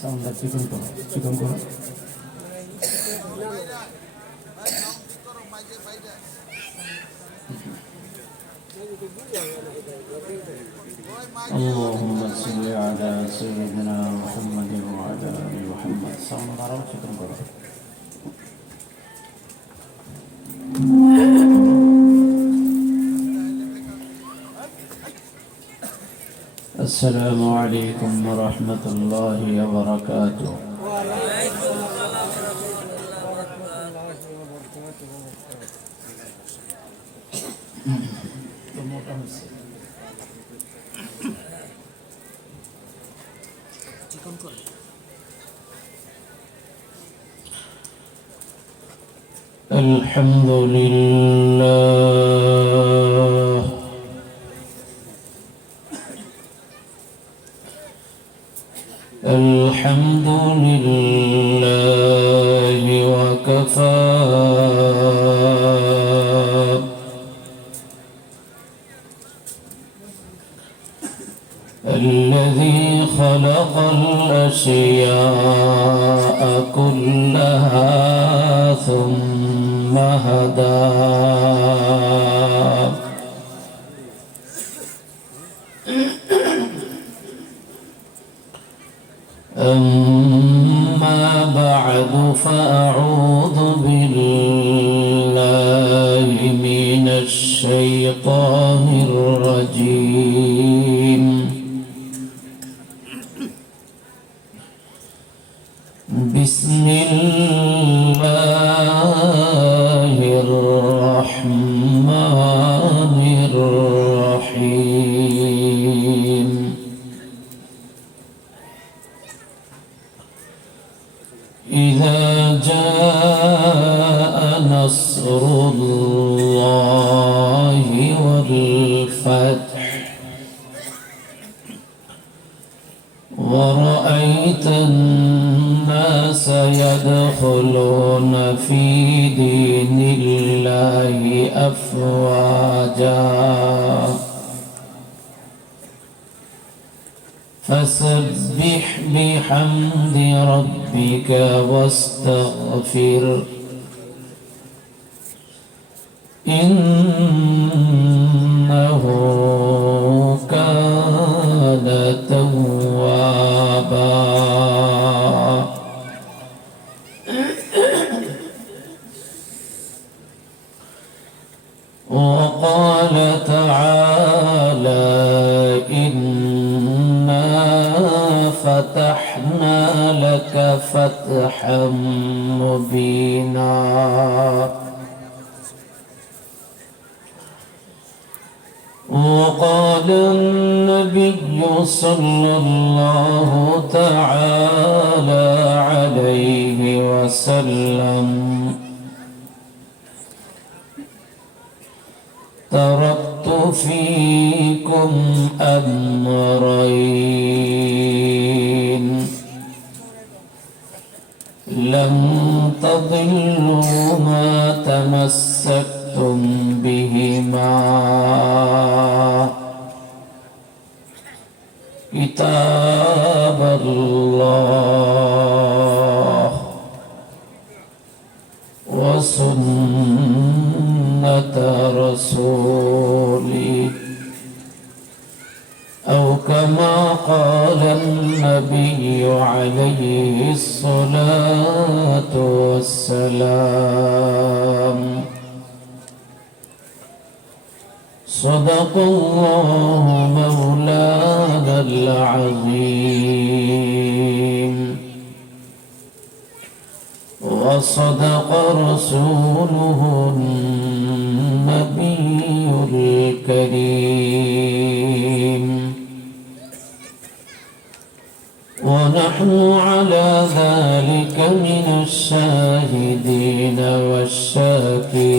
সাউন্ডটা চিকন করো اللهم صل على سيدنا محمد وعلى آل محمد সাউন্ড আরো চিকন করো السلام عليكم ورحمة الله وبركاته الحمد لله الحمد لله وكفى الذي خلق الأشياء كلها ثم هدى أما بعد فأعوذ بالله من الشيطان الرجيم بسم الله الرحمن الرحيم إذا جاء نصر الله والفتح ورأيت الناس يدخلون في دين الله أفواجا فسبح بحمد ربك واستغفر إنه كان توابا وقال تعالى فتحنا لك فتحا مبينا وقال النبي صلى الله تعالى عليه وسلم تركت فيكم أمرين لن تضلوا ما تمسكتم بهما كتاب الله وسنة رسولي أو كما قال النبي عليه الصلاة والسلام صدق الله مولانا العظيم وصدق رسوله النبي الكريم ونحن على ذلك من الشاهدين والشاكرين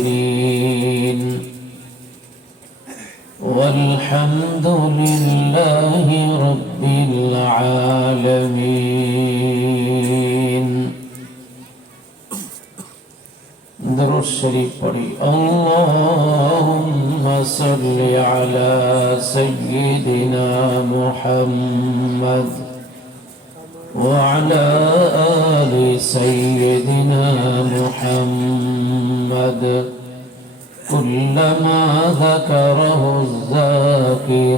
والحمد لله رب العالمين दुरूद शरीफ पढ़ी। अल्लाहुम्मा सल्लि अला सय्यिदिना मुहम्मद व अला आलि सय्यिदिना मुहम्मद कुल्लमा ज़करहु الذاكرون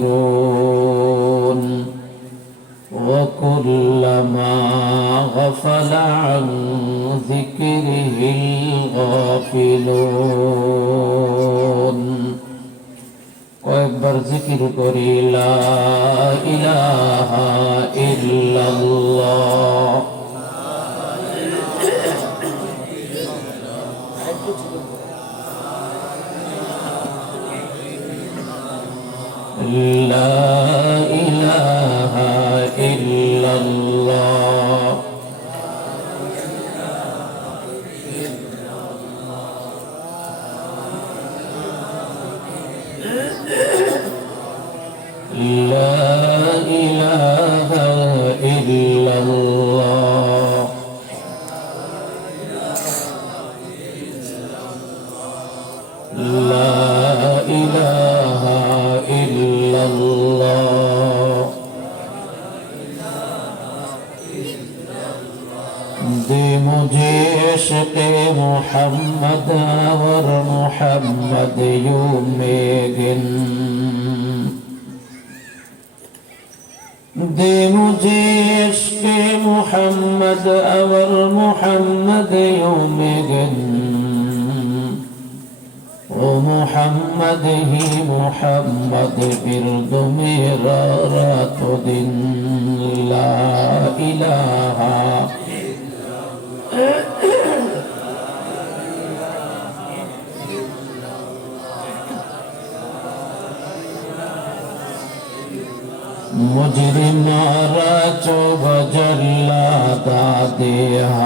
وكلما غفل عن ذكره الغافلون وأكبر ذكر كري لا إله إلا الله لا إله إلا الله لا إله إلا الله لا إله إلا الله दे मुझे इश्क़ मोहम्मद और मोहम्मद यूं मेगिन दे मुझे इश्क़ मोहम्मद और मोहम्मद यूं मेगिन ओ मोहम्मद ही मोहम्मद बिरद मेरा रात दिन ला इलाहा मुजरिमारा चो बजल्ला दादेहान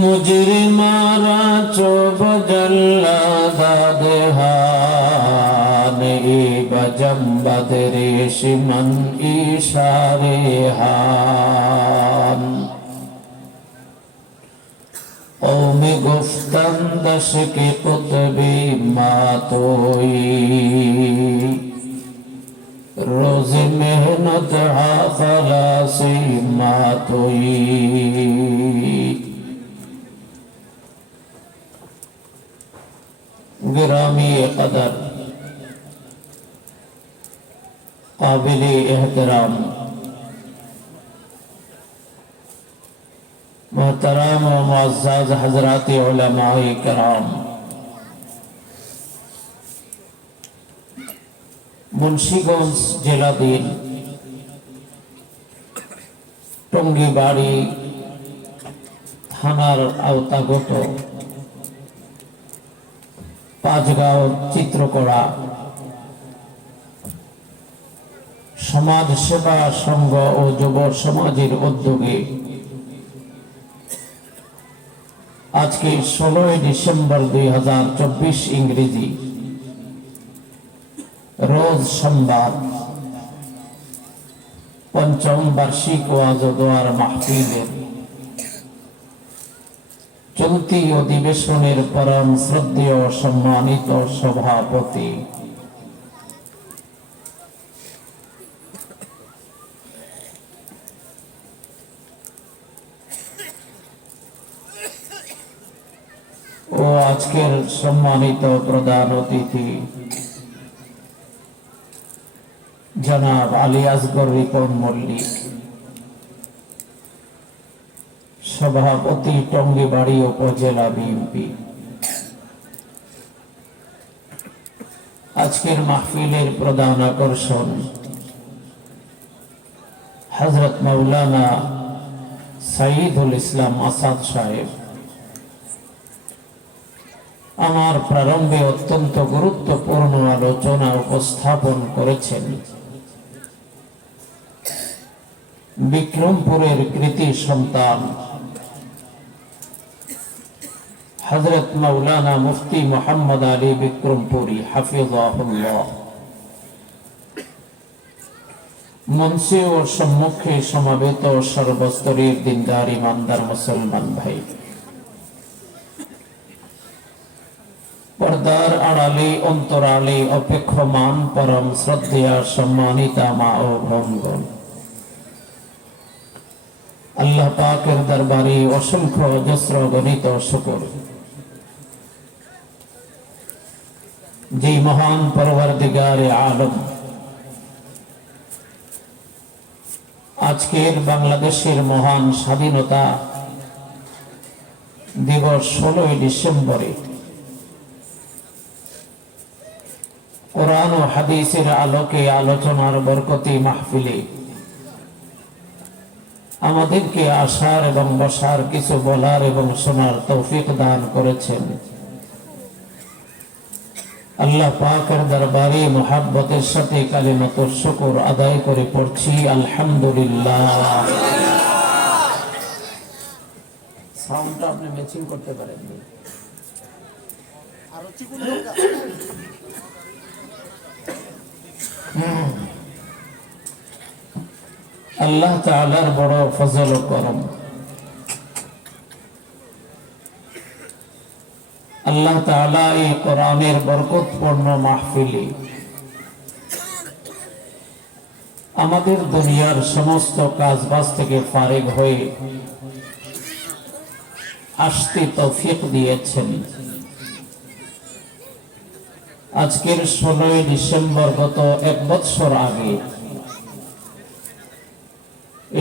मुजरिमारा चो बजल्ला दादेहान ई बजम बदरेश मन इशारे हान कौम गुफ्तन दश के कुतबी मातोई रोज मेहनत हाफलासी मातोई गिरामी कदर काबिल एहतराम मोहतरम व मुअज़्ज़ज़ हज़रात उलमाए किराम मुंशीगंज जिलाधीन टंगीबाड़ी थानार आवतागत पाँचगाँव चित्रकड़ा समाज सेवा संघ और युव समाजेर उद्योगे आज के 16 डिसेम्बर 2024 इंग्रेजी रोज सोमवार पंचम वार्षिक ওয়াজ ও দোয়ার মাহফিলের চলতি অধিবেশনের পরম শ্রদ্ধেয় সম্মানিত সভাপতি ও আজকের সম্মানিত প্রধান অতিথি জনাব আলী আসগর রিপন মল্লিক সভাপতি টঙ্গীবাড়ি উপজেলা বিএনপি আজকের মাহফিলের প্রধান আকর্ষণ হযরত মাওলানা সাইয়্যিদুল ইসলাম আসাদ সাহেব আমার প্রারম্ভে অত্যন্ত গুরুত্বপূর্ণ আলোচনা উপস্থাপন করেছেন বিক্রমপুরের কৃতি সন্তান হযরত মাওলানা মুফতি মোহাম্মদ আলী বিক্রমপুরী হাফিজাহুল্লাহ মঞ্চে ও সম্মুখে সমাবেত সর্বস্তরের দিনদার ইমানদার মুসলমান ভাই, পর্দার আড়ালে অন্তরালে অপেক্ষমান পরম শ্রদ্ধেয়া সম্মানিতা মা ও বোনগণ, আল্লাহ পাকের দরবারে অসংখ্য অজস্র গণিত শুকর, যে মহান পরওয়ারদিগারে আলম আজকের বাংলাদেশের মহান স্বাধীনতা দিবস 16 ডিসেম্বরে কোরআন ও হাদিসের আলোকে আলোচনার বরকতি মাহফিলে আমাদেরকে আসার এবং বসার, কিছু বলার এবং শোনার তৌফিক দান করেছেন। আল্লাহ পাকের দরবারে মুহাব্বতের সাথে কালিমাতুশ শুকর আদায় করে পড়ছি আলহামদুলিল্লাহ। সাউন্ডটা আপনি ম্যাচিং করতে পারেন। আল্লাহ তাআলার বড় ফজল ও করম, আল্লাহ তাআলা এই কোরআনের বরকতপূর্ণ মাহফিলে আমাদের দুনিয়ার সমস্ত কাজবাজ থেকে ফারিগ হয়ে আসতে তৌফিক দিয়েছেন। আজকের 16 ডিসেম্বর গত 1 বছর আগে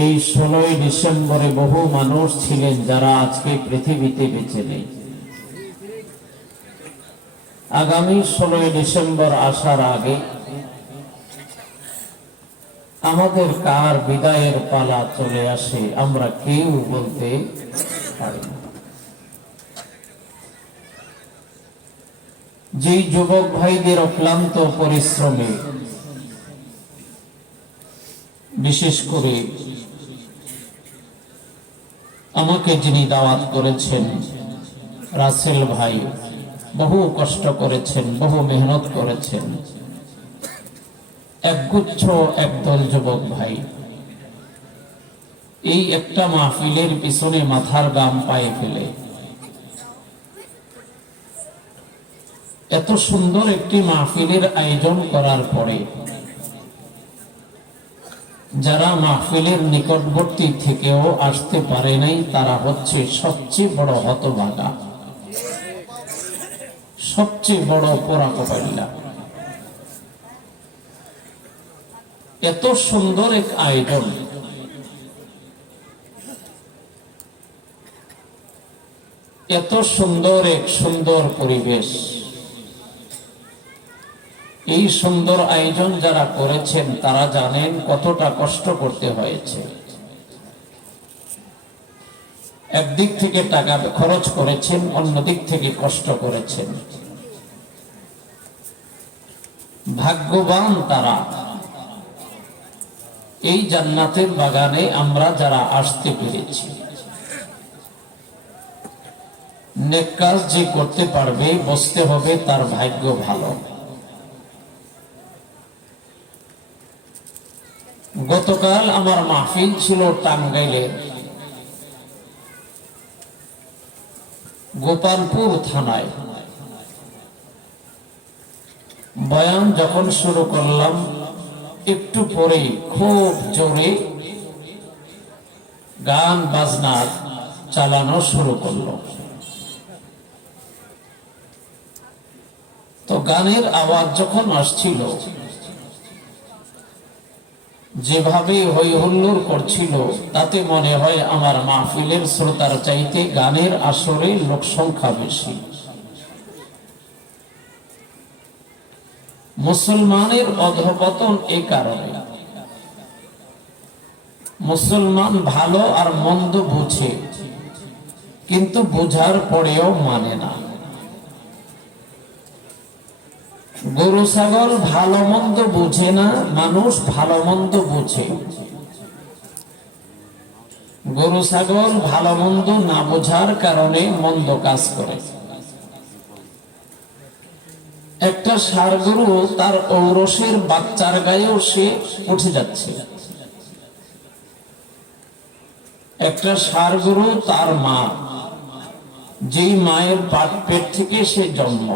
এই 16 ডিসেম্বরে বহু মানুষ ছিলেন যারা আজকে পৃথিবীতে বেঁচে নেই। আগামী 16 ডিসেম্বর আসার আগে আমাদের কার বিদায়ের পালা চলে আসে আমরা কেউ বলতে পারি না। যে যুবক ভাইদের অক্লান্ত পরিশ্রমে, বিশেষ করে আমাকে যিনি দাওয়াত করেছেন রাসেল ভাই, বহু কষ্ট করেছেন, বহু মেহনত করেছেন, একগুচ্ছ একদল যুবক ভাই এই একটা মাহফিলের পিছনে মাথার গাম পায়ে ফেলে এত সুন্দর একটি মাহফিলের আয়োজন করার পরে যারা মাহফিলের নিকটবর্তী থেকেও আসতে পারে নাই, তারা হচ্ছে সবচেয়ে বড় হতভাগা, সবচেয়ে বড় পোড়াকপাল্লা। এত সুন্দর এক আয়োজন, এত সুন্দর এক সুন্দর পরিবেশ, এই সুন্দর আয়োজন যারা করেছেন তারা জানেন কতটা কষ্ট করতে হয়েছে। একদিক থেকে টাকা খরচ করেছেন, অন্যদিক থেকে কষ্ট করেছেন। ভাগ্যবান তারা, এই জান্নাতের বাগানে আমরা যারা আসতে পেরেছি। নেক কাজ যে করতে পারবে বুঝতে হবে তার ভাগ্য ভালো। গতকাল আমার মাহফিল ছিল টাঙ্গাইলের গোপালপুর থানায়। বয়ান যখন শুরু করলাম একটু পরে খুব জোরে গান বাজনা চালানো শুরু করলো। তো গানের আওয়াজ যখন আসছিল, যেভাবে হই হুল্লোড় করছিল, তাতে মনে হয় আমার মাহফিলের শ্রোতার চাইতে গানের আসরে লোক সংখ্যা বেশি। মুসলমানের অধঃপতন এই কারণে, মুসলমান ভালো আর মন্দ বুঝে, কিন্তু বোঝার পরেও মানে না। গরু ছাগল ভালো মন্দ বুঝে না, মানুষ ভালো মন্দ বুঝে। গরু ছাগল ভালো মন্দ না বোঝার কারণে মন্দ কাজ করে। একটা ষাঁড় গরু তার ঔরসের বাচ্চার গায়েও সে উঠে যাচ্ছে, একটা ষাঁড় গরু, তার মা, যেই মায়ের পেট থেকে সে জন্ম,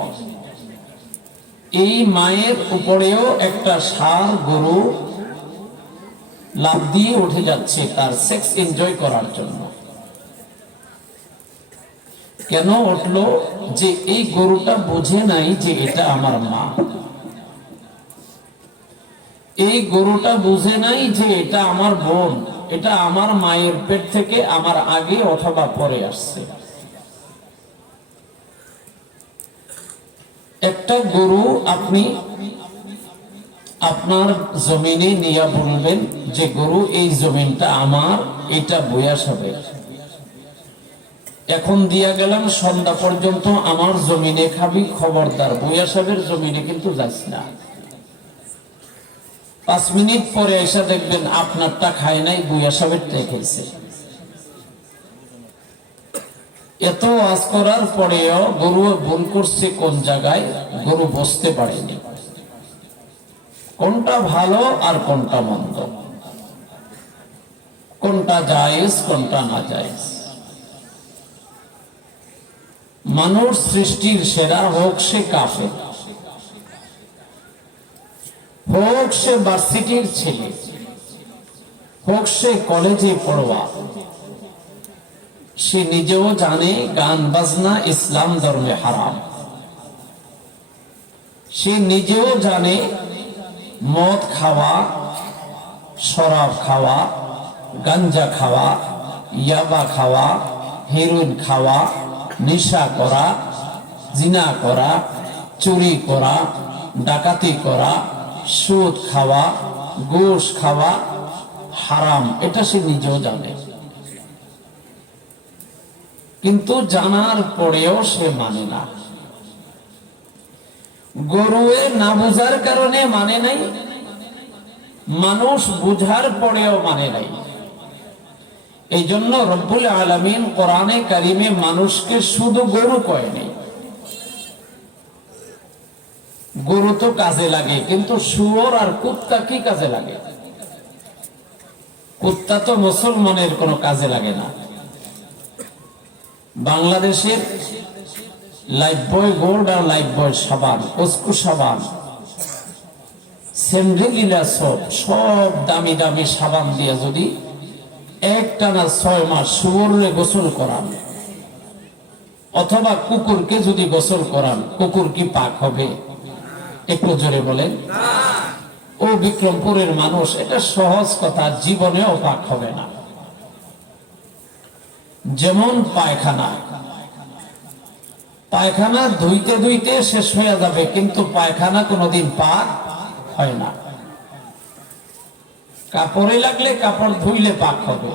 এই মায়ের উপরেও একটা ষাঁড় গরু লাফ দিয়ে উঠে যাচ্ছে তার সেক্স এনজয় করার জন্য। কেন উঠলো? যে এই গরুটা বোঝে নাই যে এটা আমার মা, এই গরুটা বুঝে নাই যে এটা আমার বোন, এটা আমার মায়ের পেট থেকে আমার আগে অথবা পরে আসছে। একটা গরু আপনি আপনার জমিনে নিয়ে বলবেন যে গরু, এই জমিনটা আমার, এটা বয়াস হবে, এখন দিয়া গেলাম সন্ধ্যা পর্যন্ত আমার জমিনে খাবি, খবরদার বয়াসের জমিনে কিন্তু যাস না। 5 মিনিট পরে এসে দেখবেন আপনারটা খায় নাই, বয়াসেরটা খেয়েছে। এত আজ করার পরেও গরু ভুল করছে কোন জায়গায়, গরু বুঝতে পারেনি কোনটা ভালো আর কোনটা মন্দ, কোনটা জায়েজ কোনটা না জায়েজ। মানুষ সৃষ্টির সেরা, হোক সে কাফের, হোক সে ভার্সিটির ছেলে, হোক সে কলেজে পড়ুয়া, সে নিজেও জানে গান বাজনা ইসলাম ধর্মে হারাম। সে নিজেও জানে মদ খাওয়া, শরাব খাওয়া, গাঞ্জা খাওয়া, ইয়াবা খাওয়া, হেরোইন খাওয়া, নেশা করা, জিনা করা, চুরি করা, ডাকাতি করা, সুদ খাওয়া, ঘুষ খাওয়া হারাম, এটা সে নিজেও জানে। কিন্তু জানার পরেও সে মানে না। গরুয়ে না বুঝার কারণে মানে নাই, মানুষ বুঝার পরেও মানে নাই। এই জন্য রব্বুল আলামিন কোরআনে কারিমে মানুষকে শুধু গরু কয়নি। গরু তো কাজে লাগে, কিন্তু শুয়োর আর কুত্তা কি কাজে লাগে? কুত্তা তো মুসলমানের কোনো কাজে লাগে না। বাংলাদেশের লাইফবয় গোল্ড আর লাইফবয় সাবান, কসকু সাবান, সেন্ড্রিলিনা সব, সব দামি দামি সাবান দিয়ে যদি একটানা 6 মাস শুয়োরে গোসল করান, অথবা কুকুরকে যদি গোসল করান, কুকুর কি পাক হবে? একটু জোরে বলেন। ও বিক্রমপুরের মানুষ, এটা সহজ কথা, জীবনেও পাক হবে না। যেমন পায়খানা, পায়খানা ধুইতে ধুইতে শেষ হয়ে যাবে, কিন্তু পায়খানা কোনোদিন পাক হয় না। কাপড়ে লাগলে কাপড় ধুইলে পাক হবে,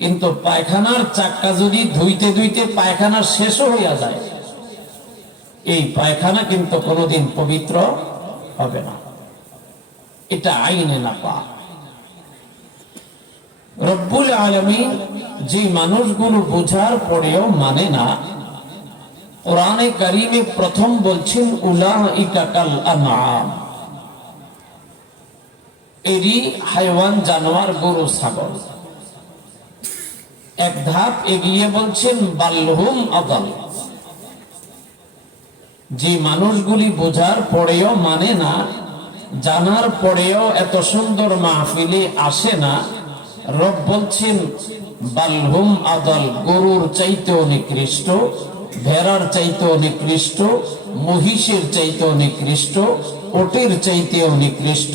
কিন্তু পায়খানার চাক্কা যদি ধুইতে ধুইতে পায়খানা শেষও হইয়া যায়, এই পায়খানা কিন্তু কোনোদিন পবিত্র হবে না। এটা আইনে না পাক। রব্বুল আলামিন যে মানুষগুলো বোঝার পরেও মানে না, কোরআনে কারিমে প্রথম বলছেন উলাইকা কাল আনআম, এরই হাইওয়ান, জানোয়ার, গরু, ছাগল। এক ধাপ এগিয়ে বলছেন বালহুম আদাল, যে মানুষগুলি বোঝার পরেও মানে না, জানার পরেও এত সুন্দর মাহফিলে আসে না, রব বলছেন বালহুম আদাল, গরুর চাইতেও নিকৃষ্ট, ভেড়ার চাইতেও নিকৃষ্ট, মহিষের চাইতেও নিকৃষ্ট, ওটের চাইতেও নিকৃষ্ট,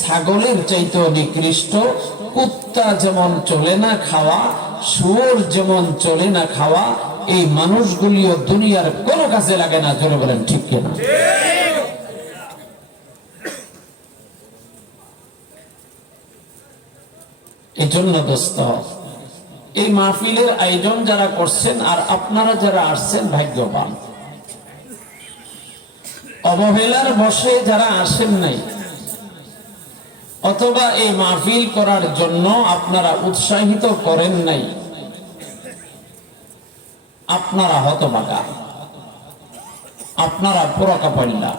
ছাগলের চাইতেও নিকৃষ্ট। কুত্তা যেমন চলে না খাওয়া, শুয়োর যেমন চলে না খাওয়া, এই মানুষগুলিও দুনিয়ার কোনো কাজে লাগে না। জোরে বলেন ঠিক কিনা? এই জন্য দোস্ত, এই মাহফিলের আয়োজন যারা করছেন আর আপনারা যারা আসছেন ভাগ্যবান। অবহেলার বশে যারা আসেন নাই, অথবা এই মাহফিল করার জন্য আপনারা উৎসাহিত করেন নাই, আপনারা হতভাগা, আপনারা পোড়াকাপড়া।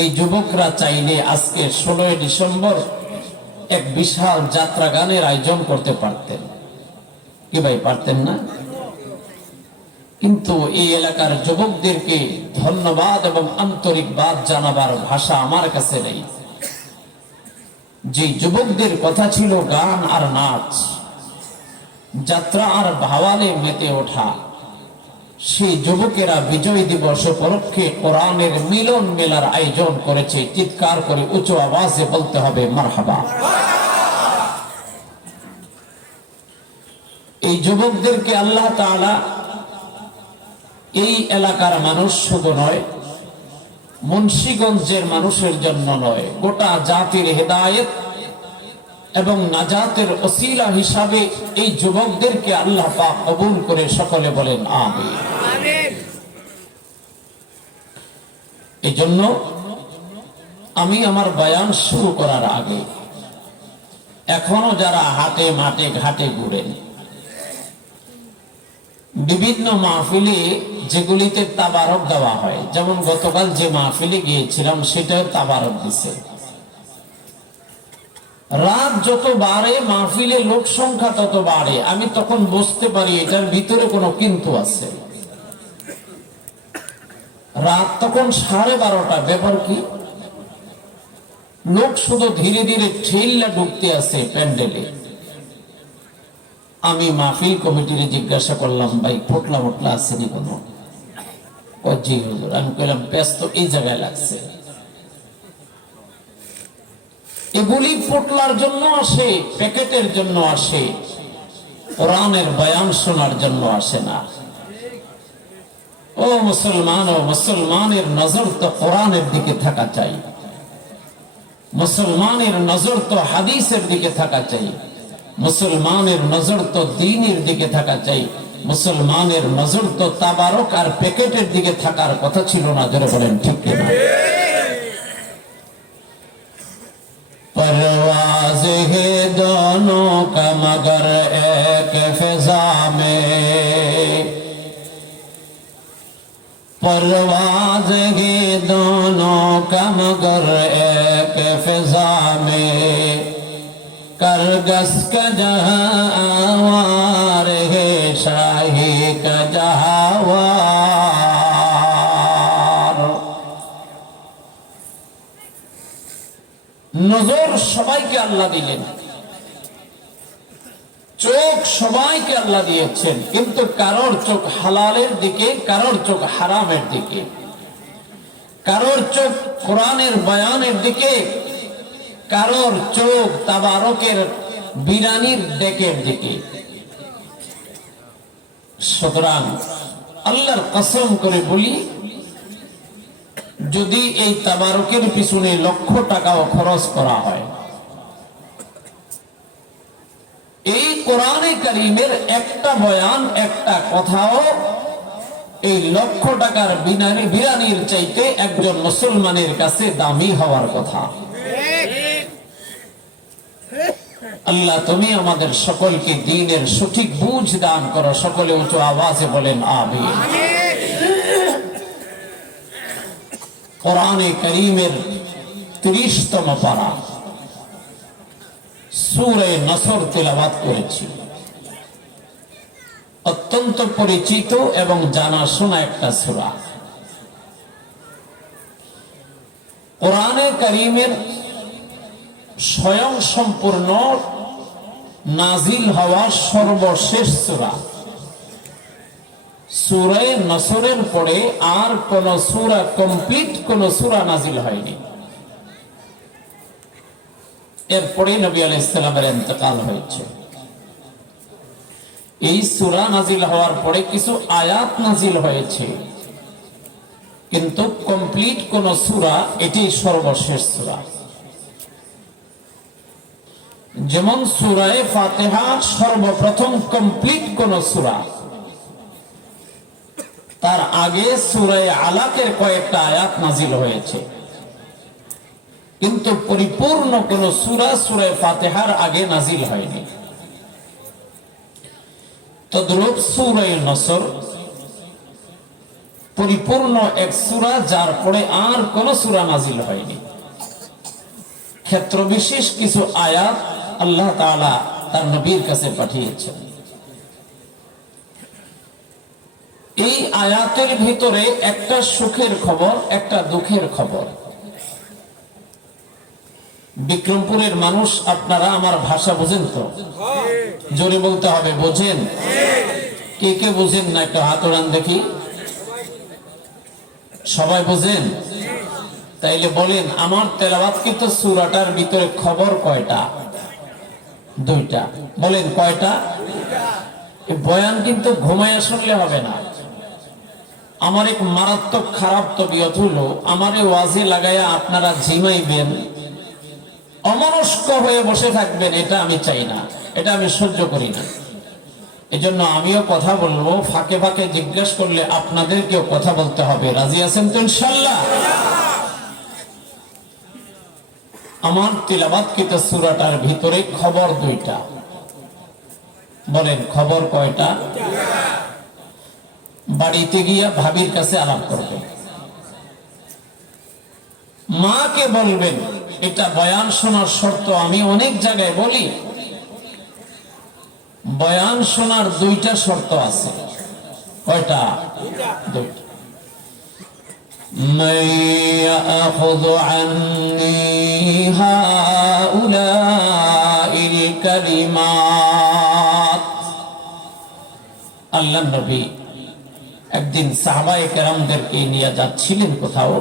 এই যুবকরা চাইলে আজকে 16 ডিসেম্বর এক বিশাল যাত্রা গানের আয়োজন করতে পারতেন, কি ভাই পারতেন না? কিন্তু এই এলাকার যুবকদেরকে ধন্যবাদ এবং আন্তরিকবাদ জানাবার ভাষা আমার কাছে নেই। যে যুবকদের কথা ছিল গান আর নাচ, যাত্রা আর ভাওয়ালে মেতে ওঠা, সেই যুবকেরা বিজয় দিবস উপলক্ষে কোরআনের মিলন মেলার আয়োজন করেছে। চিৎকার করে উঁচু আওয়াজে বলতে হবে মারহাবা। এই যুবকদেরকে আল্লাহ তাআলা এই এলাকার মানুষ শুধু নয়, মুন্সিগঞ্জের মানুষের জন্য নয়, গোটা জাতির হেদায়েত এবং নাজাতের ওসিলা হিসাবে এই যুবকদেরকে আল্লাহ পাক কবুল করে সকলে বলেন আমিন। এই জন্য আমি আমার বয়ান শুরু করার আগে এখনো যারা হাটে মাঠে ঘাটে ঘুরেন, বিভিন্ন মাহফিলে যেগুলিতে তাবারক দেওয়া হয়, যেমন গতকাল যে মাহফিলে গিয়েছিলাম সেটাও তাবারক দিছে। রাত যত বাড়ে মাহফিলে লোক সংখ্যা তত বাড়ে, আমি তখন বুঝতে পারি এটার ভিতরে কোনো কিন্তু আছে। রাত তখন 12:30, ব্যাপার কি? লোক শুধু ধীরে ধীরে ঠেল্লা ঢুকতে আছে প্যান্ডেলে। আমি মাহফিল কমিটির জিজ্ঞাসা করলাম, ভাই পোটলা মোটলা আসেনি কোনো? জি হুজুর। আমি কইলাম ব্যস্ত এই জায়গায় লাগছে। এগুলি পোটলার জন্য আসে, প্যাকেটের জন্য আসে, কোরআনের বয়ান শোনার জন্য আসে না। ও মুসলমান, ও মুসলমানের নজর তো কোরআনের দিকে থাকা চাই, মুসলমানের নজর তো হাদিসের দিকে থাকা চাই, মুসলমানের নজর তো দ্বীনের দিকে থাকা চাই, মুসলমানের নজর তো তাবারক আর প্যাকেটের দিকে থাকার কথা ছিল না। জোরে বলেন ঠিক কিনা? परवाज़ है दोनों का मगर एक फिजा में, परवाज़ है दोनों का मगर एक फिजा में, करगस का जहावार है शाही का जहावार। নজর সবাইকে আল্লাহ দিলেন, চোখ সবাইকে আল্লাহ দিয়েছেন, কিন্তু কারোর চোখ হালালের দিকে, কারোর চোখ হারামের দিকে, কারোর চোখ কোরআনের বয়ানের দিকে, কারোর চোখ তাবারকের বিরানির ডেকের দিকে। সুতরাং আল্লাহর কসম করে বলি, যদি এই তাবারকের পিছনে লক্ষ টাকাও খরচ করা হয়, এই কোরআনে কারীমের একটা বয়ান, একটা কথাও এই লক্ষ টাকার বিরানির চাইতে একজন মুসলমানের কাছে দামি হওয়ার কথা। আল্লাহ তুমি আমাদের সকলকে দ্বীনের সঠিক বুঝ দান করো। সকলে উঁচু আওয়াজে বলেন আমিন। কোরআনে কারীমের 30তম পারা সূরা নসর তেলাওয়াত করেছি। অত্যন্ত পরিচিত এবং জানাশোনা একটা সূরা। কোরআনে কারীমের স্বয়ং সম্পূর্ণ নাজিল হওয়া সর্বশেষ সূরা। সূরা নসরের পরে আর কোন সূরা, কমপ্লিট কোন সূরা নাজিল হয়নি। এরপরে নবী আলাইহিস সালামের ইন্তেকাল হয়েছে। এই সূরা নাজিল হওয়ার পরে কিছু আয়াত নাজিল হয়েছে, কিন্তু কমপ্লিট কোন সূরা, এটি সর্বশেষ সূরা। যেমন সূরা ফাতিহা সর্বপ্রথম কমপ্লিট কোন সূরা, তার আগে সূরা আলাকের কয়েকটা আয়াত নাজিল হয়েছে, কিন্তু পরিপূর্ণ কোন সূরা সূরা ফাতিহার আগে নাজিল হয়নি। তদ্রূপ সূরা নসর পরিপূর্ণ এক সূরা, যার পরে আর কোন সূরা নাজিল হয়নি। ক্ষেত্র বিশেষ কিছু আয়াত আল্লাহ তাআলা তার নবীর কাছে পাঠিয়েছেন। এই আয়াতের ভিতরে একটা সুখের খবর, একটা দুঃখের খবর। বিক্রমপুরের মানুষ আপনারা আমার ভাষা বোঝেন তো? জোরে বলতে হবে, বোঝেন? কে কে বোঝেন না একটু হাত ওড়ান দেখি। সবাই বোঝেন? তাইলে বলেন, আমার তেলাওয়াতকৃত সূরাটার ভিতরে খবর কয়টা? দুইটা। বলেন কয়টা? বয়ান কিন্তু ঘুমায় শুনলে হবে না। আমার এক মারাত্মক খারাপ তবিয়ত হলো, আমার এই ওয়াজে লাগাইয়া আপনারা ঝিমাইবেন, অমনস্ক হয়ে বসে থাকবেন, এটা আমি চাই না, এটা আমি সহ্য করি না। এজন্য আমিও কথা বলবো, ফাঁকে ফাঁকে জিজ্ঞেস করলে আপনাদেরকেও কথা বলতে হবে। রাজি আছেন তো ইনশাআল্লাহ? আমার তিলাওয়াতকৃত সূরাটার ভিতরে খবর দুইটা। বলেন খবর কয়টা? বাড়িতে গিয়া ভাবির কাছে আলাপ করবে, মাকে বলবেন। এটা বয়ান শোনার শর্ত আমি অনেক জায়গায় বলি, বয়ান শোনার দুইটা শর্ত আছে। কয়টা? দুইটা। من يأخذ عني هؤلاء الكلمات। আল্লাহ নবী একদিন সাহাবায়ে কেরামদেরকে নিয়ে যাচ্ছিলেন কোথাও,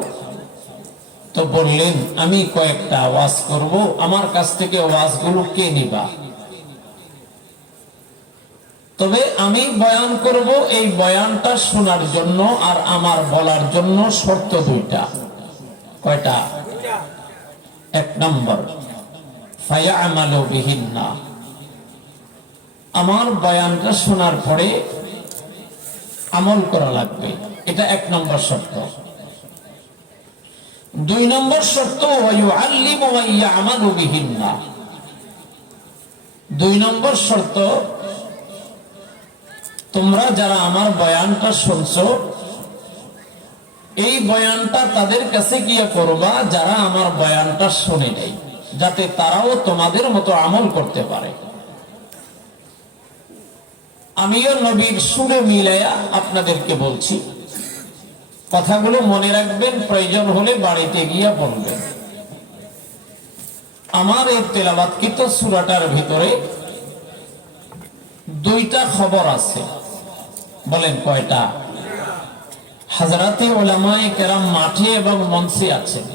তো বললেন আমি কয়েকটা ওয়াজ করব, আমার কাছ থেকে ওয়াজগুলো কে নিবা? তবে আমি বয়ান করব, এই বয়ানটা শোনার জন্য আর আমার বলার জন্য শর্ত দুইটা। কয়টা? এক নম্বর, ফায়ামালু বিহিন্না, আমার বয়ানটা শোনার পরে আমল করা লাগবে, এটা এক নম্বর শর্ত। দুই নম্বর শর্ত, ওয়ায়ুআল্লিমু ওয়া ইয়ামালু বিহিন্না। দুই নম্বর শর্ত, তোমরা যারা আমার বয়ানটা শুনছো, এই বয়ানটা তাদের কাছে গিয়ে করবা যারা আমার বয়ানটা শুনে নেই, যাতে তারাও তোমাদের মতো আমল করতে পারে। আমিও নবীর সুরে মিলাইয়া আপনাদেরকে বলছি, কথাগুলো মনে রাখবেন, প্রয়োজন হলে বাড়িতে গিয়া বলবেন। আমার এই তেলাওয়াতকৃত সূরাটার ভিতরে দুইটা খবর আছে। বলেন কয়টা? হাজরাতে উলামায়ে কেরাম মাঠে এবং মঞ্চে আছেন,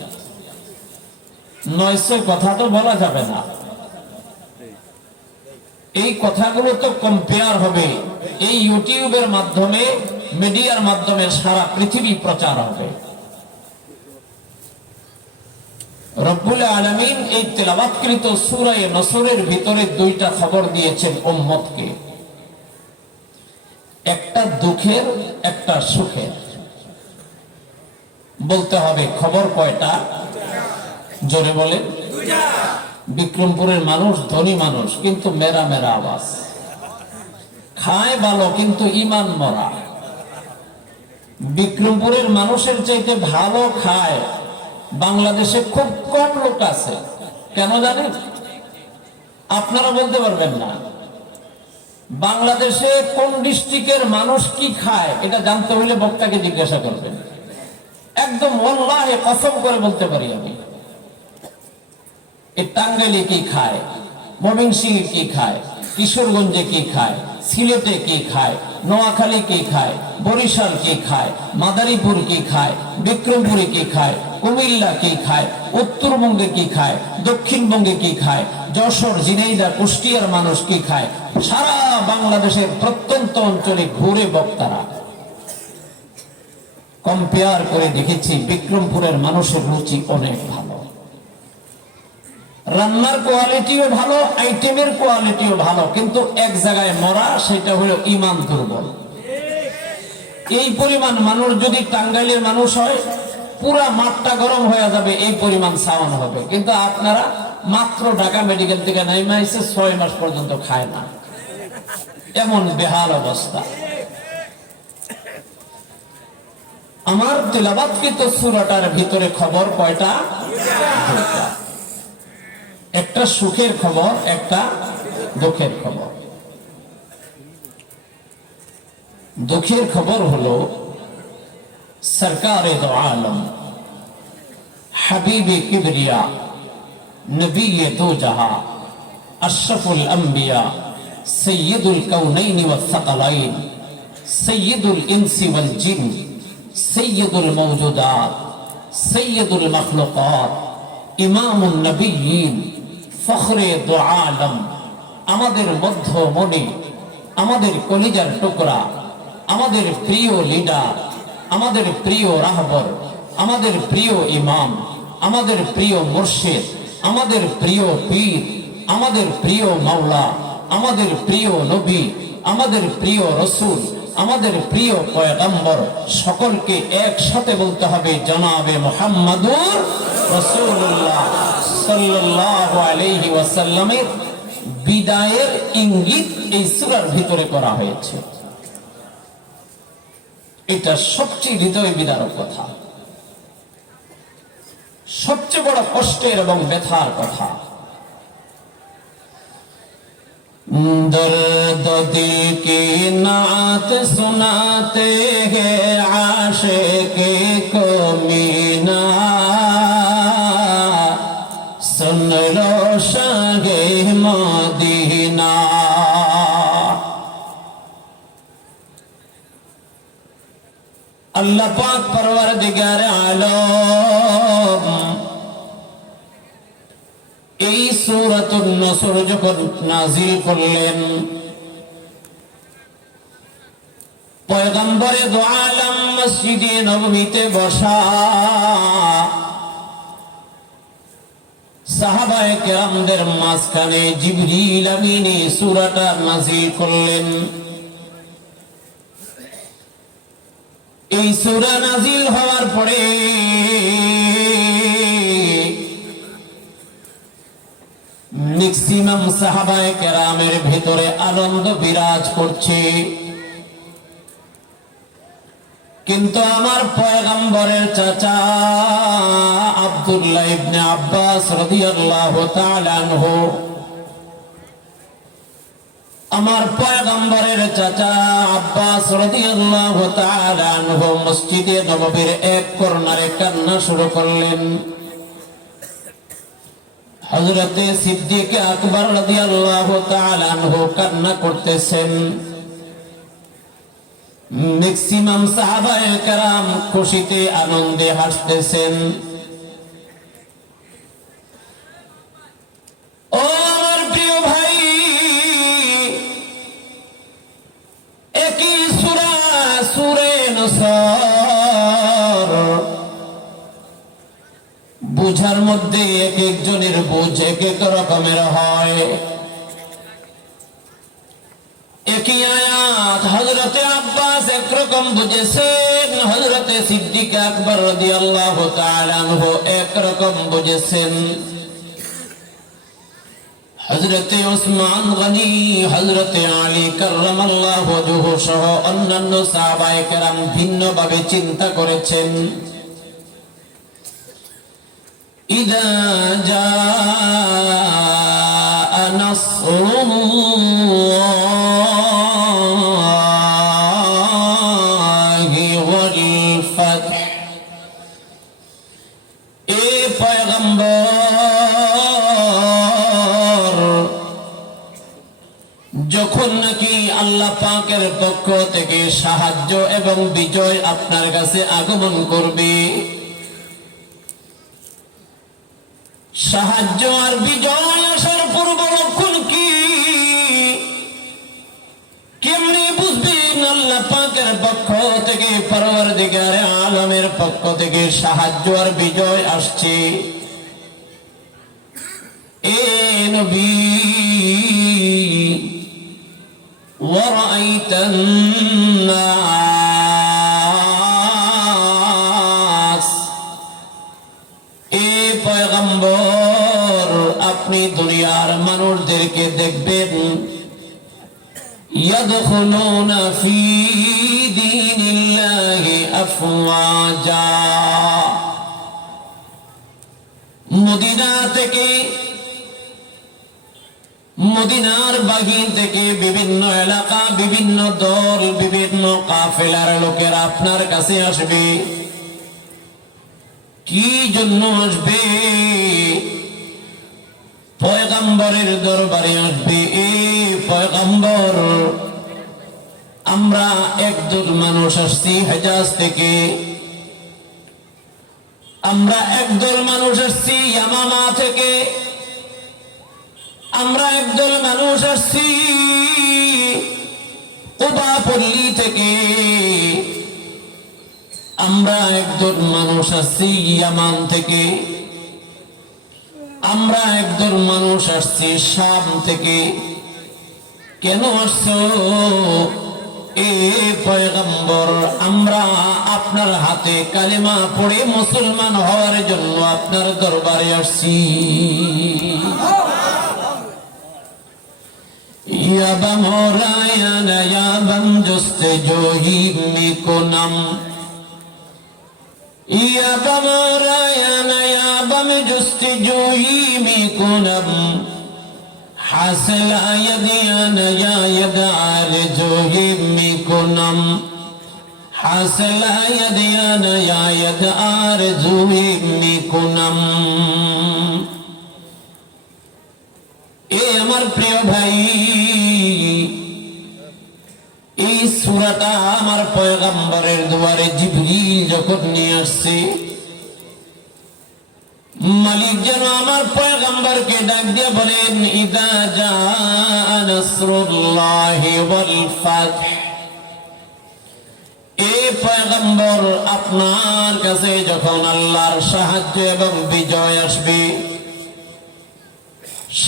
নয়সে কথা তো বলা যাবে না। এই কথাগুলো তো কম্পেয়ার হবে, এই ইউটিউবের মাধ্যমে, মিডিয়ার মাধ্যমে সারা পৃথিবী প্রচার হবে। রব্বুল আলামিন এই তেলাওয়াতকৃত সূরা নসরের ভিতরে দুইটা খবর দিয়েছেন উম্মতকে, একটা দুঃখের, একটা সুখের। বলতে হবে খবর কয়টা? জোরে বলে। বিক্রমপুরের মানুষ ধনী মানুষ, কিন্তু মেরা মেরা আওয়াজ, খায় ভালো কিন্তু ইমান মরা। বিক্রমপুরের মানুষের চাইতে ভালো খায় বাংলাদেশে খুব কম লোক আছে। কেন জানেন? আপনারা বলতে পারবেন না। বাংলাদেশে কোন ডিস্ট্রিক্টের মানুষ কি খায় এটা জানতে হলে বক্তাকে জিজ্ঞাসা করবেন। একদম ওয়াল্লাহি কসম করে বলতে পারি আমি, এই টাঙ্গাইলে কি খায়, ময়মনসিংহে কি খায়, কিশোরগঞ্জে কি খায়, সিলেটে কি খায়, নোয়াখালী কি খায়, বরিশাল কি খায়, মাদারীপুর কি খায়, বিক্রমপুরে কি খায়, কুমিল্লা কি খায়, উত্তরবঙ্গে কি খায়, দক্ষিণবঙ্গে কি খায়, যশোর, ঝিনাইদহ, কুষ্টিয়ার মানুষ কি খায়, সারা বাংলাদেশের প্রত্যন্ত অঞ্চলে ঘুরে বক্তারা কম্পেয়ার করে দেখেছি, বিক্রমপুরের মানুষের রুচি অনেক ভালো, রান্নার কোয়ালিটিও ভালো, আইটেমের কোয়ালিটিও ভালো, কিন্তু এক জায়গায় মরা, সেটা হলো ঈমান দুর্বল। এই পরিমাণ মানুষ যদি টাঙ্গাইলের মানুষ হয়, পুরা মাঠটা গরম হয়ে যাবে, এই পরিমাণ সাউন্ড হবে। কিন্তু আপনারা মাত্র ঢাকা মেডিকেল থেকে নেমে এসে 6 মাস পর্যন্ত খায় না, এমন বেহাল অবস্থা। আমার তেলাওয়াতকৃত সূরাটার ভিতরে খবর কয়টা? দুইটা। একটা সুখের খবর, একটা দুঃখের খবর। দুঃখের খবর হলো সরকারে দো আলম হাবিবে কিবরিয়া নবী দো জাহা আশরাফুল আম্বিয়া সৈয়দুল কাউনাইন ওয়াস সাকালাইন সৈয়দুল ইনসি ওয়াল জিন সৈয়দুল মওজুদাত সৈয়দুল মখলুকাত ইমামুন নবিয়্যিন ফখরে দো আলম, আমাদের মধ্যমণি, আমাদের কলিজার টুকরা, আমাদের প্রিয় লিডার, আমাদের প্রিয় রাহবর, আমাদের প্রিয় ইমাম, আমাদের প্রিয় মুর্শিদ, আমাদের প্রিয় পীর, আমাদের প্রিয় মাওলা, আমাদের প্রিয় নবী, আমাদের প্রিয় রসুল, আমাদের প্রিয় পয়গম্বর, সকলকে একসাথে বলতে হবে জনাবে মুহাম্মাদুর রাসূলুল্লাহ সাল্লাল্লাহু আলাইহি ওয়াসাল্লামের বিদায়ের ইঙ্গিত এই সূরার ভিতরে করা হয়েছে। এটা সবচেয়ে হৃদয় বিদারক কথা, সবচেয়ে বড় কষ্টের এবং ব্যথার কথা। दर्द दिल की नात सुनाते हैं आशिक़े को मीना, सुन लो शाहे मदीना। अल्लाह पाक परवरदिगार आलम এই সূরাতুন নসর যখন নাজিল করলেন, পয়গম্বরে দো আলম মসজিদে নববীতে বসা সাহাবায়ে কেরামদের মাঝখানে জিবরিল আমিন এই সূরাটা নাজিল করলেন। এই সূরা নাজিল হওয়ার পরে ম্যাক্সিমাম সাহাবায়ে কেরামের ভিতরে আনন্দ বিরাজ করছে, কিন্তু আমার পয়গম্বরের চাচা আব্দুল্লাহ ইবনে আব্বাস রাদিয়াল্লাহু তাআলা আনহু, আমার পয়গম্বরের চাচা আব্বাস রাদিয়াল্লাহু তাআলা আনহু মসজিদে নববীর এক কর্নারে কান্না শুরু করলেন। হযরতে সিদ্দিক আকবর রাদিয়াল্লাহু তাআলা আনহু কান্না করতেছেন। ম্যাক্সিমাম সাহাবায়ে কেরাম খুশিতে আনন্দে হাসতেছেন। ও আমার প্রিয় ভাই, একই সূরা সূরে নসর, বুঝার মধ্যে এক একজনের বুঝ এক এক রকমের হয়। একই আয়াত হযরতে আব্বাস একরকম বুঝেছেন, হযরতে সিদ্দিক আকবর রাদিয়াল্লাহু তাআলা আনহু একরকম বুঝেছেন, হযরতে উসমান গনি, হযরতে আলী কাররামাল্লাহু ওয়াজহু সহ অন্যান্য সাহাবায়ে কেরাম ভিন্নভাবে চিন্তা করেছেন। إذا جاء نصر الله والفتح, এ পয়গম্বর, যখন নাকি আল্লাহ পাকের পক্ষ থেকে সাহায্য এবং বিজয় আপনার কাছে আগমন করবে, সাহায্য আর বিজয় আসার পূর্ব লক্ষণ কি, কেমনে বুঝবেন আল্লাহ পাকের পক্ষ থেকে, পরওয়ারদিগারে আলমের পক্ষ থেকে সাহায্য আর বিজয় আসছে? এ নবী, ওয়ারাআইতান নাস, এ পয়গম্বর, আপনি দুনিয়ার মানুষদেরকে দেখবেন, ইয়াদখুলুনা ফি দীনিল্লাহি আফওয়াজা, মদিনা থেকে মদিনার বাহির থেকে বিভিন্ন এলাকা, বিভিন্ন দল, বিভিন্ন কাফেলার লোকেরা আপনার কাছে আসবে। কি জন্য আসবে? পয়গম্বরের দরবারে আসবে। এই পয়গম্বর, আমরা একদল মানুষ আসছি হেজাজ থেকে, আমরা একদল মানুষ আসছি ইয়ামামা থেকে, আমরা একদল মানুষ আসছি কুবা পল্লী থেকে, আমরা একদল মানুষ আসছি ইয়ামান থেকে, আমরা একদল মানুষ আসছি শাম থেকে। কেন আসছো? এ পয়গম্বর, আমরা আপনার হাতে কালেমা পড়ে মুসলমান হওয়ার জন্য আপনার দরবারে আসছি। ইয়াবা মৌলানা ইয়াবাম জুস্তজুহি মিকুনাম, ইয়াবা মৌলানা ইয়াবাম জুস্তজুহি মিকুনাম, হাসল আয়াদিয়ানা ইয়া ইয়াদা আরজুহি মিকুনাম, হাসল আয়াদিয়ানা ইয়া ইয়াদা আরজুহি মিকুনাম। এ আমার প্রিয় ভাই, এই সূরাটা আমার পয়গম্বরের দুয়ারে জিবরিল যখন নিয়ে আসছে, মালিক যেন আমার পয়গম্বরকে ডাক দিয়ে বলেন, ইদা জাআ নাসরুল্লাহি ওয়াল ফাতহ। এ পয়গম্বর, আপনার কাছে যখন আল্লাহর সাহায্য এবং বিজয় আসবে,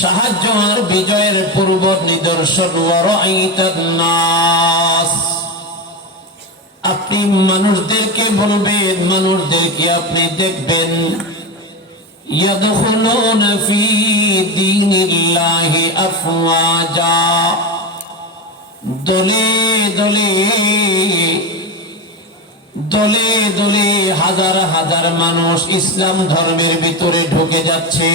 সাহায্য আর বিজয়ের পূর্ব নিদর্শন, ওয়ারাইতান নাস, আপনি মানুষদেরকে বলবেন, মানুষদেরকে আপনি দেখবেন, ইয়াদখুলুনা ফি দীনিল্লাহি আফওয়াজা, দলে দলে দলে দলে হাজার হাজার মানুষ ইসলাম ধর্মের ভিতরে ঢুকে যাচ্ছে।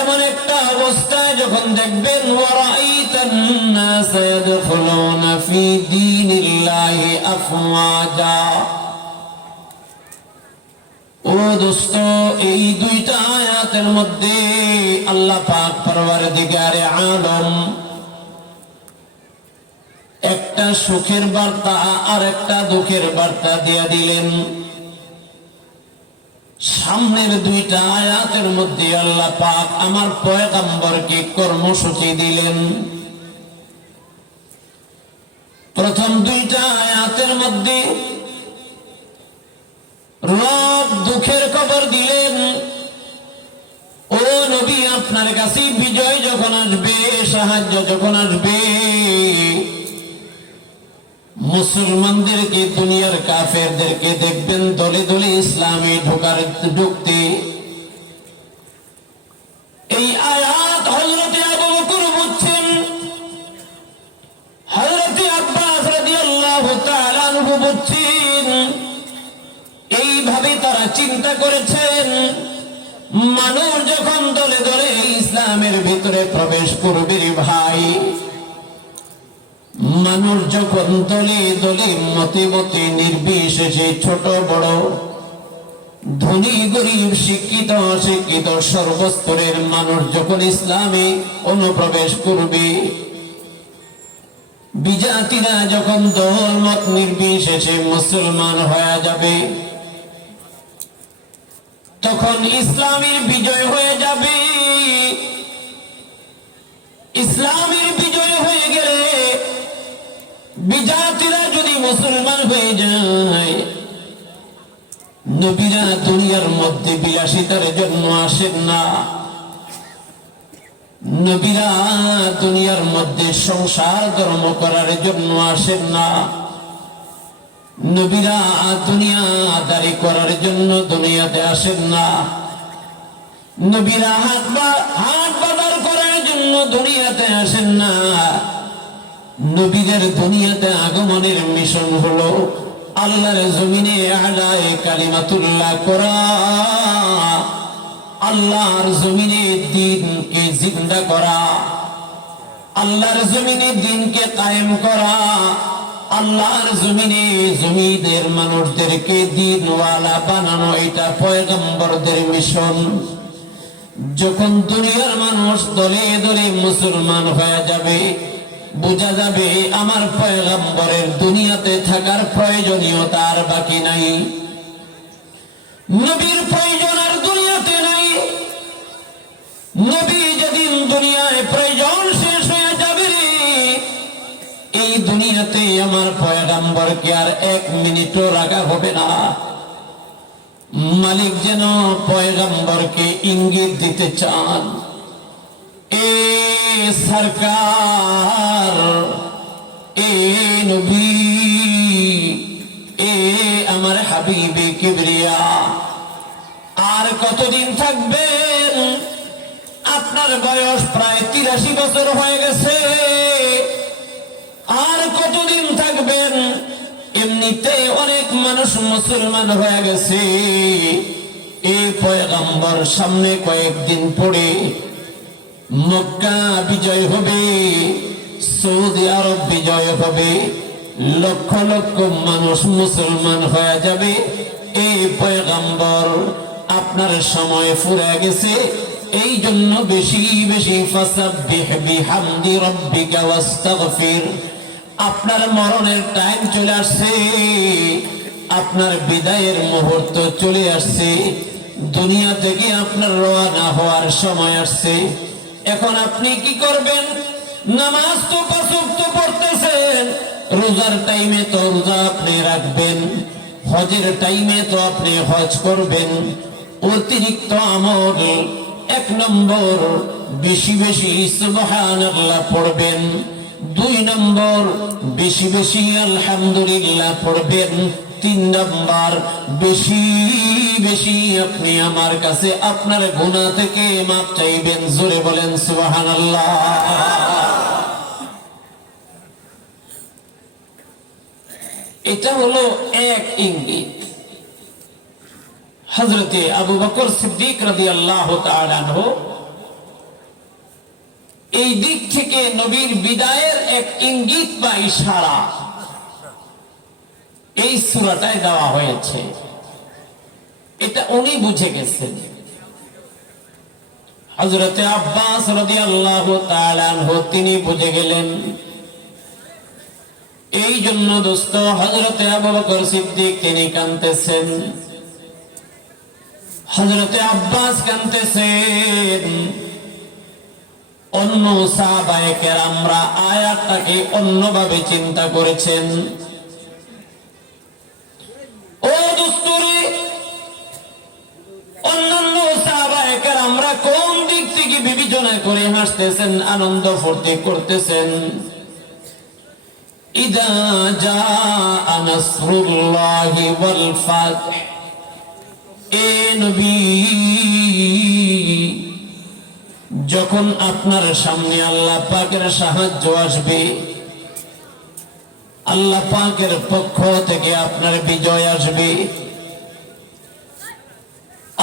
এমন একটা অবস্থায় যখন দেখবেন, ওয়ারাইতান নাস ইয়াদখুলুনা ফি দীনিল্লাহি আফওয়াজা। ও দোস্ত, এই দুইটা আয়াতের মধ্যে আল্লাহ পাক পরওয়ারদিগারে আলম একটা সুখের বার্তা আর একটা দুঃখের বার্তা দিয়ে দিলেন। সামনের দুইটা আয়াতের মধ্যে আল্লাহ পাক আমার পয়গম্বরকে কর্মসূচি দিলেন। প্রথম দুইটা আয়াতের মধ্যে রব দুঃখের খবর দিলেন, ও নবী, আপনার কাছে বিজয় যখন আসবে, সাহায্য যখন আসবে, মুসলমানদেরকে, দুনিয়ার কাফেরদেরকে দেখবেন দলে দলে ইসলামে ঢুকতে। এই আয়াত হযরতে আবু বকর বুঝছেন, হযরতে আব্বাস রাদিয়াল্লাহু তাআলা আনহু বুঝছেন। এইভাবে তারা চিন্তা করেছেন, মানুষ যখন দলে দলে ইসলামের ভিতরে প্রবেশ করবে রে ভাই, মানুষ যখন দলে দলে মতে মতে নির্বিশেষে, ছোট বড়, ধনী গরিব, শিক্ষিত অশিক্ষিত, সর্বস্তরের মানুষ যখন ইসলামে অনুপ্রবেশ করবে, বিজাতিরা যখন দল মত নির্বিশেষে মুসলমান হয়ে যাবে, তখন ইসলামের বিজয় হয়ে যাবে। ইসলামের বিজয় হয়ে গেলে, বিজাতিরা যদি মুসলমান হয়ে যায়, নবীরা দুনিয়ার মধ্যে বিলাসিতার জন্য আসেন না, নবীরা দুনিয়ার মধ্যে সংসার ধর্ম করার জন্য আসেন না, নবীরা দুনিয়াদারি করার জন্য দুনিয়াতে আসেন না, নবীরা হাট বাজার করার জন্য দুনিয়াতে আসেন না। নবীদের দুনিয়াতে আগমনের মিশন হলো আল্লাহর জমিনে আলায়ে কালিমাতুল্লাহ করা, আল্লাহর জমিনে দ্বীনকে জিন্দা করা, আল্লাহর জমিনে দ্বীনকে কায়েম করা, আল্লাহর জমিনে জমিদের মানুষদেরকে দ্বীনওয়ালা বানানো, এটা পয়গম্বরদের মিশন। যখন দুনিয়ার মানুষ দলে দলে মুসলমান হয়ে যাবে, বোঝা যাবে আমার পয়গম্বরের দুনিয়াতে থাকার প্রয়োজনীয়তা আর বাকি নাই। নবীর প্রয়োজন আর দুনিয়াতে নাই। নবী যেদিন দুনিয়ায় প্রয়োজন শেষ হয়ে যাবে, এই দুনিয়াতে আমার পয়গম্বরকে আর এক মিনিটও রাখা হবে না। মালিক যেন পয়গম্বরকে ইঙ্গিত দিতে চান, এ সরকার, এ নবী, এ আমার হাবিবে কিবরিয়া, আর কতদিন থাকবেন? আপনার বয়স প্রায় 83 বছর হয়ে গেছে, আর কতদিন থাকবেন? এমনিতে অনেক মানুষ মুসলমান হয়ে গেছে। এই পয়গম্বর সামনে কয়েকদিন পরে মক্কা বিজয় হবে, সৌদি আরব বিজয় হবে, লক্ষ লক্ষ মানুষ মুসলমান হয়ে যাবে। এই পয়গম্বর আপনার সময় ফুরে গেছে, এই জন্য বেশি বেশি ফাসাব্বিহ বিহামদি রাব্বিকা ওয়াস্তাগফির। আপনার মরণের টাইম চলে আসছে, আপনার বিদায়ের মুহূর্ত চলে আসছে, দুনিয়া থেকে আপনার রওনা হওয়ার সময় আসছে। এখন আপনি কি করবেন? নামাজ তো 5 ওয়াক্ত পড়তেছেন, রোজার টাইমে তো রোজা আপনি রাখবেন, হজের টাইমে তো আপনি হজ করবেন। অতিরিক্ত আমল 1 নম্বর বেশি বেশি সুবহানাল্লাহ পড়বেন, 2 নম্বর বেশি বেশি আলহামদুলিল্লাহ পড়বেন, 3 নম্বর বেশি বেশি আপনি আমার কাছে আপনার গুনাহ থেকে মাপ চাইবেন। জোরে বলেন সুবহানাল্লাহ। এটা হলো এক ইঙ্গিত। হযরতে আবু বকর সিদ্দিক রাদিয়াল্লাহু তাআলা আনহু এই দিক থেকে নবীর বিদায়ের এক ইঙ্গিত বা ইশারা এই সূরাটায় দেওয়া হয়েছে। এটা উনি বুঝে গেছেন। হযরতে আব্বাস রাদিয়াল্লাহু তাআলা আনহু তিনি বুঝে গেলেন। এই জন্য দোস্ত হযরতে আবু বকর সিদ্দিক তিনি কাঁদতেছেন, হযরতে আব্বাস কাঁদতেছেন। অন্য সাহাবায়ে কেরামরা আয়াতটাকে অন্যভাবে চিন্তা করেছেন। ও দোস্তরে, অন্যান্য সাহাবায়ে কেরামরা কোন দিক থেকে বিবেচনা করে হাসতেছেন, আনন্দ ফুর্তি করতেছেন? ইদা জাআ নাসরুল্লাহি ওয়াল ফাতহ, এ নবী, যখন আপনার সামনে আল্লাহ পাকের সাহায্য আসবে, আল্লাহ পাকের পক্ষ থেকে আপনার বিজয় আসবে।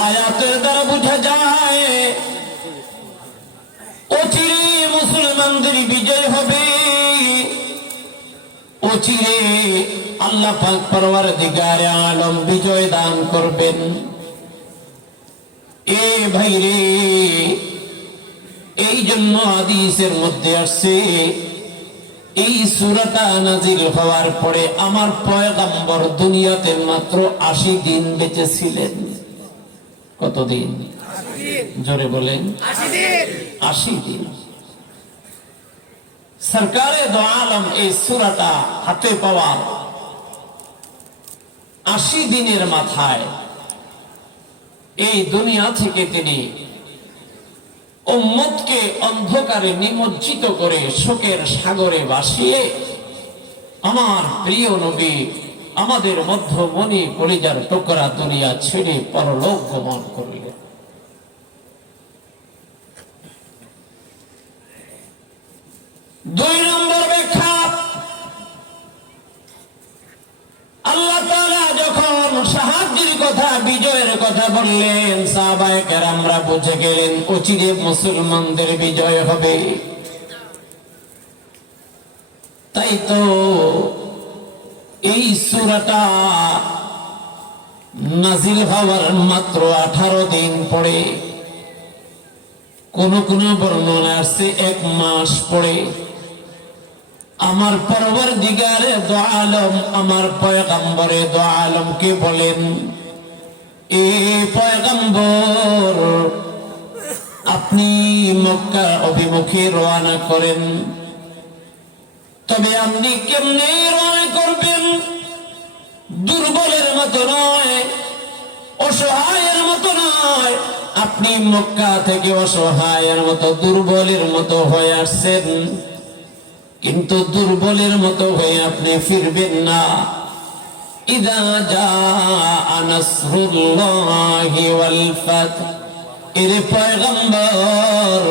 আয়াতের দ্বারা বোঝা যায় অচিরে মুসলমানদের বিজয় হবে, অচিরে আল্লাহ পাক পরওয়ারদিগারে আলম বিজয় দান করবেন। এ ভাই রে, এই জন্য হাদিসের মধ্যে আসছে এই সূরাটা নাজিল হওয়ার পরে আমার পয়গম্বর দুনিয়াতে মাত্র 80 দিন বেঁচে ছিলেন। কতদিন? জোরে বলেন। 80 দিন। সরকারে দো আলম এই সূরাটা হাতে পাওয়ার 80 দিনের মাথায় এই দুনিয়া থেকে তিনি উম্মতকে অন্ধকারে নিমজ্জিত করে শোকের সাগরে ভাসিয়ে আমার প্রিয় নবী আমাদের মধ্যমণি কলিজার টুকরা দুনিয়া ছেড়ে পরলোক গমন করলেন। দুই নম্বর ব্যাখ্যা, আল্লাহ কথা, বিজয়ের কথা বললেন, সাহাবায়ে কেরামরা বুঝে গেলেন অচিরে মুসলমানদের বিজয় হবে। তাই তো এই সূরাটা নাজিল হওয়ার মাত্র 18 দিন পরে, কোন কোন বর্ণনা আছে 1 মাস পরে, আমার পরওয়ারদিগারে দো আলম, আমার পয়গম্বরে দো আলমকে বলেন, এ পয়গম্বর, আপনি মক্কা অভিমুখে রওনা করেন। তবে আপনি কেমনে রওনা করবেন? দুর্বলের মতো নয়, অসহায়ের মতো নয়। আপনি মক্কা থেকে অসহায়ের মতো, দুর্বলের মতো হয়ে আসছেন, কিন্তু দুর্বলের মতো হয়ে আপনি ফিরবেন না। ইযা জাআ নাসরুল্লাহি ওয়াল ফাত, এর পয়গম্বর,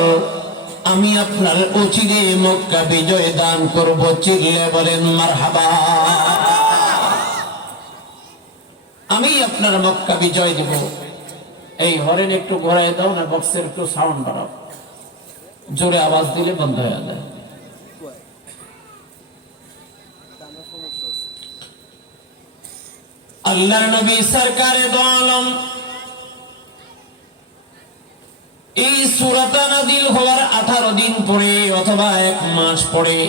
আমি আপনার অচিরে মক্কা বিজয় দান করব। চিল্লে বলেন মারহাবা। আমি আপনার মক্কা বিজয় দেব। এই হরেন একটু ঘোরায় দাও না, বক্সের একটু সাউন্ড বাড়াও, জোরে আওয়াজ দিলে বন্ধ হয়ে যায়। আল্লাহর নবী সরকারে দো আলম এই সূরাটা নাযিল হওয়ার 18 দিন পরে অথবা 1 মাস পরে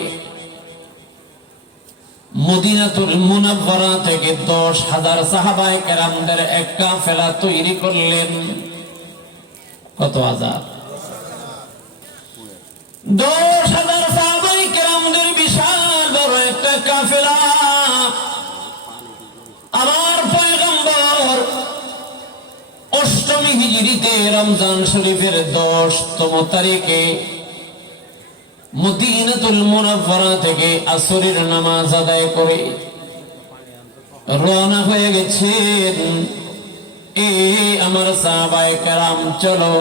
মদিনাতুল মুনাওয়ারা থেকে 10,000 সাহাবায়ে কেরামদের এক কাফেলা তৈরি করলেন। কত হাজার? 10,000 সাহাবায়ে কেরামদের বিশাল বড় একটা কাফেলা আমার পয়গম্বর অষ্টমী হিজরিতে রমজান শরীফের 10তম তারিখে মদিনাতুল মুনাওয়ারা থেকে আসরের নামাজ আদায় করে রওনা হয়ে গেছেন। এ আমার সাহাবায়ে কেরাম, চলো।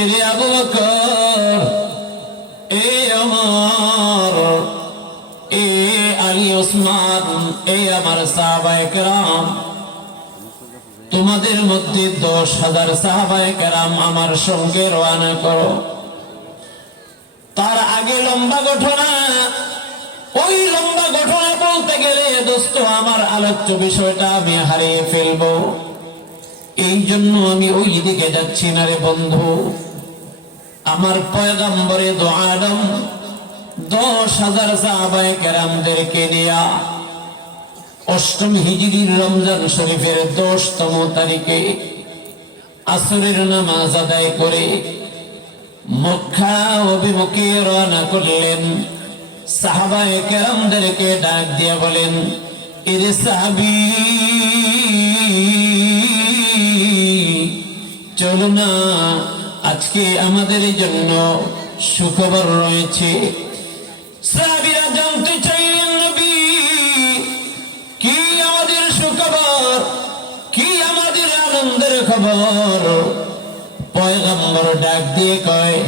এ আবু বকর, এ ওমর, এ আলী, ওসমান, এ আমার সাহাবায়ে কেরাম, তোমাদের মধ্যে 10,000 সাহাবায়ে কেরাম আমার সঙ্গে রওনা করো। তার আগে লম্বা ঘটনা, ওই লম্বা ঘটনা বলতে গেলে দোস্ত আমার আলোচ্য বিষয়টা আমি হারিয়ে ফেলবো। এই জন্য আমি ওই দিকে যাচ্ছি না রে বন্ধু। আমার পয়গম্বরে দো আলম 10,000 সাহাবায়ে কেরামদেরকে নিয়া অষ্টম হিজরির রমজান শরীফের 10তম তারিখে আসরের নামাজ আদায় করে মক্কা অভিমুখে রওনা করলেন। সাহাবায়ে কেরামদেরকে ডাক দিয়ে বলেন, এরে সাহাবী, চলো না, আজকে আমাদের জন্য সুখবর রয়েছে। সাহাবীরা জানতে চাইলেন, নবী, কি আমাদের সুখবর, কি আমাদের আনন্দের খবর? পয়গম্বর ডাক দিয়ে কয়,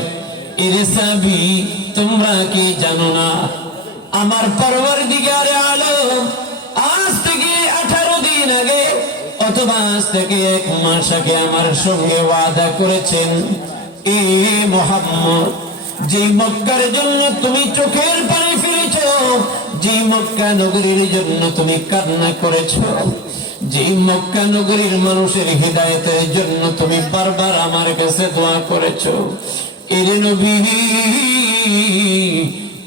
এরে সাহাবী, তোমরা কি জানো না আমার পরওয়ারদিগারে আলম আজ থেকে 18 দিন আগে অথবা আজ থেকে 1 মাস আগে আমার সঙ্গে ওয়াদা করেছেন, এ মুহাম্মদ, যে মক্কার জন্য তুমি চোখের পানি ফেলেছ, যে মক্কা নগরীর জন্য তুমি কান্না করেছ, যে মক্কা নগরীর মানুষের হিদায়াতের জন্য তুমি বারবার আমার কাছে দোয়া করেছ, এর নবী,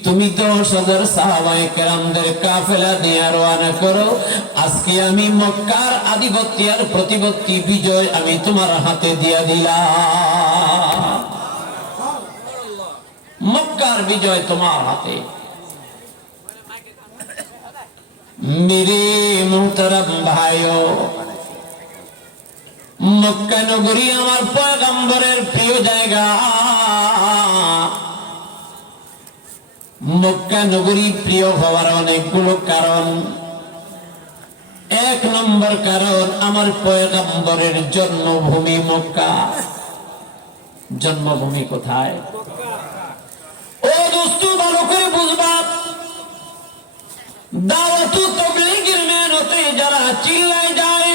তুমি 10,000 সাহাবায়ে কেরামদের কাফেলা নিয়ে রওনা করো। আজকে আমি মক্কার আধিপত্য আর প্রতিপত্তি বিজয় আমি তোমার হাতে দিয়ে দিলাম। মক্কার বিজয় তোমার হাতে। মেরে মুহতারাম ভাইও, মক্কা নগরী আমার পয়গম্বরের প্রিয় জায়গা। মক্কা নগরী প্রিয় হওয়ার অনেকগুলো কারণ। 1 নম্বর কারণ, আমার পয়গম্বরের জন্মভূমি মক্কা। জন্মভূমি কোথায়? ও দোস্ত, ভালো করে বুঝবা, দাওয়াতু তাবলীগের মেহনতে যারা চিল্লায় যায়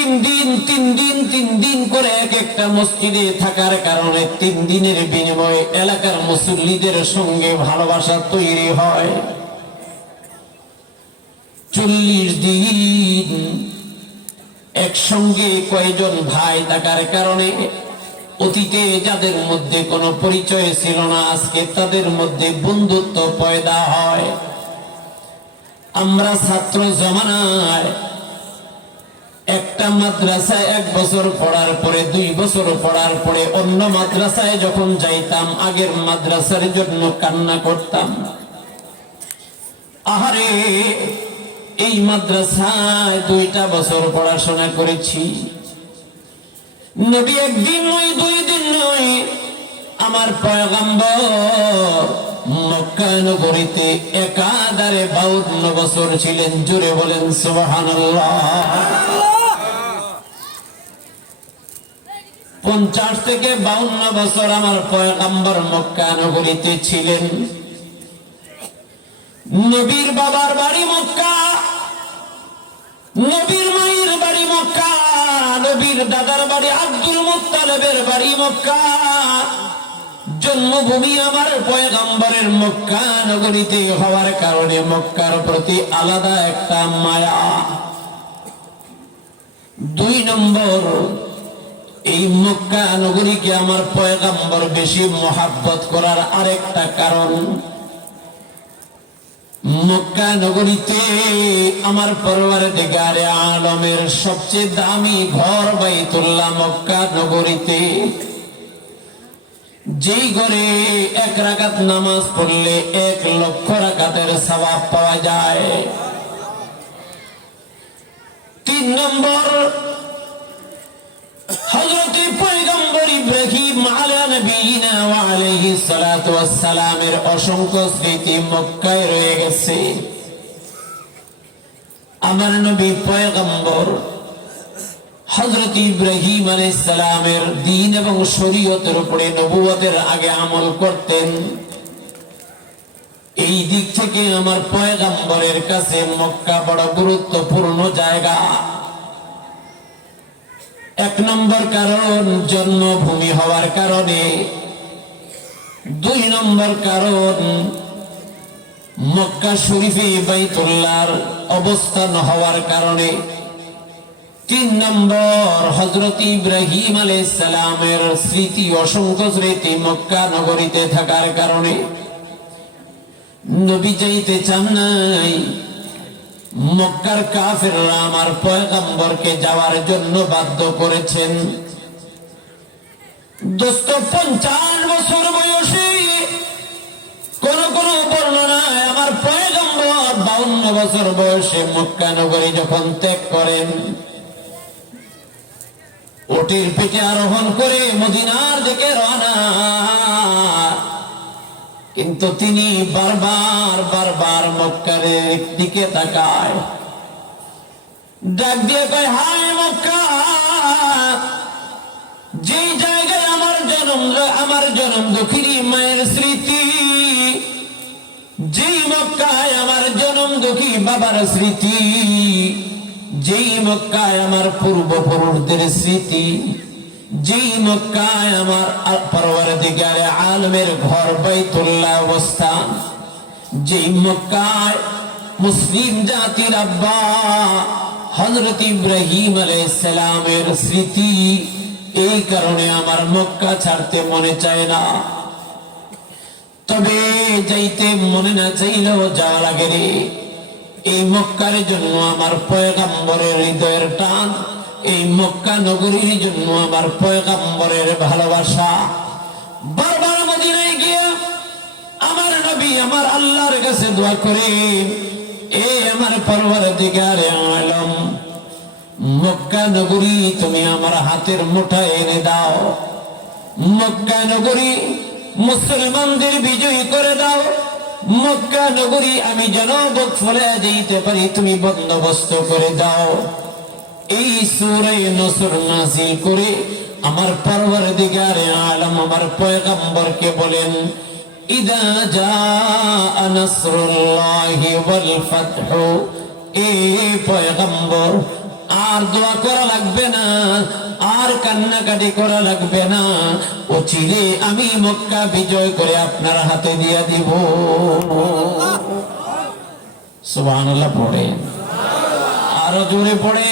তিন দিন করে এক একটা মসজিদে থাকার কারণে 3 দিনের বিনিময়ে এলাকার মুসল্লিদের সঙ্গে ভালোবাসা তৈরি হয়। 40 দিন একসঙ্গে কয়েকজন ভাই থাকার কারণে অতীতে যাদের মধ্যে কোনো পরিচয় ছিল না, আজকে তাদের মধ্যে বন্ধুত্ব পয়দা হয়। আমরা ছাত্র জমানায় একটা মাদ্রাসায় 1 বছর পড়ার পরে 2 বছর পড়ার পরে অন্য মাদ্রাসায় যখন যাইতাম, আগের মাদ্রাসার জন্য কান্না করতাম। আহারে, এই মাদ্রাসায় 2টা বছর পড়াশোনা করেছি। নবী একদিন নয়, 2 দিন নয়, আমার পয়গম্বর মক্কা নগরীতে একাধারে 52 বছর ছিলেন। জোরে বলেন সুবহানাল্লাহ। 50 থেকে 52 বছর আমার পয়গম্বর মক্কা নগরীতে ছিলেন। নবীর বাবার বাড়ি মক্কা, নবীর মায়ের বাড়ি মক্কা, নবীর দাদার বাড়ি আব্দুল মুত্তালিবের বাড়ি মক্কা। জন্মভূমি আমার পয়গম্বরের মক্কা নগরীতে হওয়ার কারণে মক্কার প্রতি আলাদা একটা মায়া। 2 নম্বর, এই মক্কা নগরীকে আমার পয়গম্বর বেশি মহাব্বত করার আরেকটা কারণ, মক্কা নগরীতে আমার পরওয়ারদিগারে আলমের সবচেয়ে দামি ঘর বাইতুল্লাহ মক্কা নগরীতে। যেই ঘরে 1 রাকাত নামাজ পড়লে 1 লক্ষ রাকাতের সওয়াব পাওয়া যায়। 3 নম্বর, হযরত পয়গম্বর ইব্রাহিম আলা নবিয়িনা ওয়া আলাইহিস সালাতু ওয়াস সালামের অসংখ্য স্মৃতি মক্কায় রয়ে গেছে। আমার নবী পয়গম্বর হযরত ইব্রাহিম আলাইহিস সালামের দ্বীন এবং শরীয়তের উপরে নবুয়তের আগে আমল করতেন। এই দিক থেকে আমার পয়গম্বরের কাছে মক্কা বড় গুরুত্বপূর্ণ জায়গা। 1 নম্বর কারণ জন্মভূমি হওয়ার কারণে, 2 নম্বর কারণ মক্কা শরীফে বাইতুল্লাহর অবস্থান হওয়ার কারণে, 3 নম্বর হযরত ইব্রাহিম আলাইহিস সালামের স্মৃতি, অসংখ্য স্মৃতি মক্কা নগরীতে থাকার কারণে। নবী যাইতে চান নাই, মক্কার কাফেররা আমার পয়গম্বরকে যাওয়ার জন্য বাধ্য করেছেন। দোস্ত, 50 বছর বয়সে কোন কোন বর্ণনায় আমার পয়গম্বর 52 বছর বয়সে মক্কা নগরী যখন ত্যাগ করেন, ওটির পিঠে আরোহণ করে মদিনার দিকে রওনা। কিন্তু তিনি বারবার মক্কার দিকে তাকায়, ডাক দিয়ে কয়, হায় মক্কা, যে জায়গায় আমার জন্ম দুঃখিনী মায়ের স্মৃতি, যেই মক্কায় আমার জন্ম দুঃখী বাবার স্মৃতি, যেই মক্কায় আমার পূর্বপুরুষদের স্মৃতি, যেই মক্কায় আমার পরওয়ারদিগারে আলমের ঘর বাইতুল্লাহ অবস্থান, যেই মক্কায় মুসলিম জাতির আব্বা হযরত ইব্রাহিম আলাইহিস সালামের স্মৃতি, এই কারণে আমার মক্কা ছাড়তে মনে চায় না। তবে যাইতে মনে না চাইলেও যাওয়া লাগে রে। এই মক্কার জন্য আমার পয়গম্বরের হৃদয়ের টান, এই মক্কা নগরীর জন্য আমার পয়গম্বরের ভালোবাসা। বারবার মদিনায় গিয়ে আমার নবী আমার আল্লাহর কাছে দোয়া করে, এ আমার পরওয়ারদিগারে আলম, মক্কা নগরী তুমি আমার হাতের মুঠায় এনে দাও, মক্কা নগরী মুসলমানদের বিজয়ী করে দাও, মক্কা নগরী আমি যেন ফলে যেতে পারি তুমি বন্দোবস্ত করে দাও। এই সূরা নসর নাযিল করে আমার পরওয়ারদিগারে আলম আমার পয়গম্বরকে বলেন, ইদা জাআ নাসরুল্লাহি ওয়াল ফাতহু, এ পয়গম্বর আর দোয়া করা লাগবে না, আর কান্নাকাটি করা লাগবে না। ও চিলে আমি মক্কা বিজয় করে আপনার হাতে দিয়ে দিব। সুবহানাল্লাহ পড়ে, আরো জোরে পড়ে।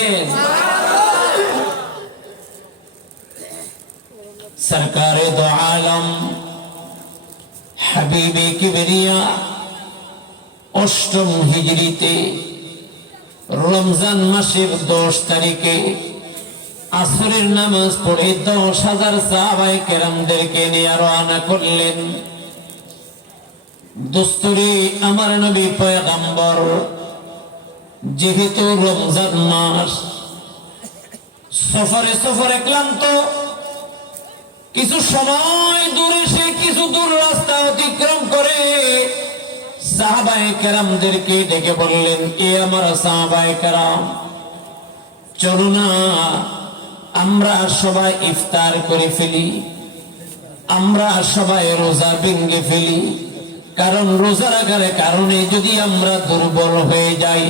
সরকারে দো আলম হাবিবে কিবরিয়া অষ্টম হিজরিতে রমজান মাসের 10 তারিখে আসরের নামাজ পড়ে 10,000 সাহাবায়ে কেরামদেরকে নিয়ে রওনা করলেন। দোস্তরে আমার নবী পয়গম্বর, যেহেতু রমজান মাস, সফরে ক্লান্ত, কিছু সময় দূরে সে কিছু দূর রাস্তা অতিক্রম করে সাহাবায়ে কেরামদেরকে ডেকে বললেন, এ আমার সাহাবায়ে কেরাম, চলো না আমরা সবাই ইফতার করে ফেলি, আমরা সবাই রোজা ভেঙে ফেলি। কারণ রোজা রাখার কারণে যদি আমরা দুর্বল হয়ে যাই,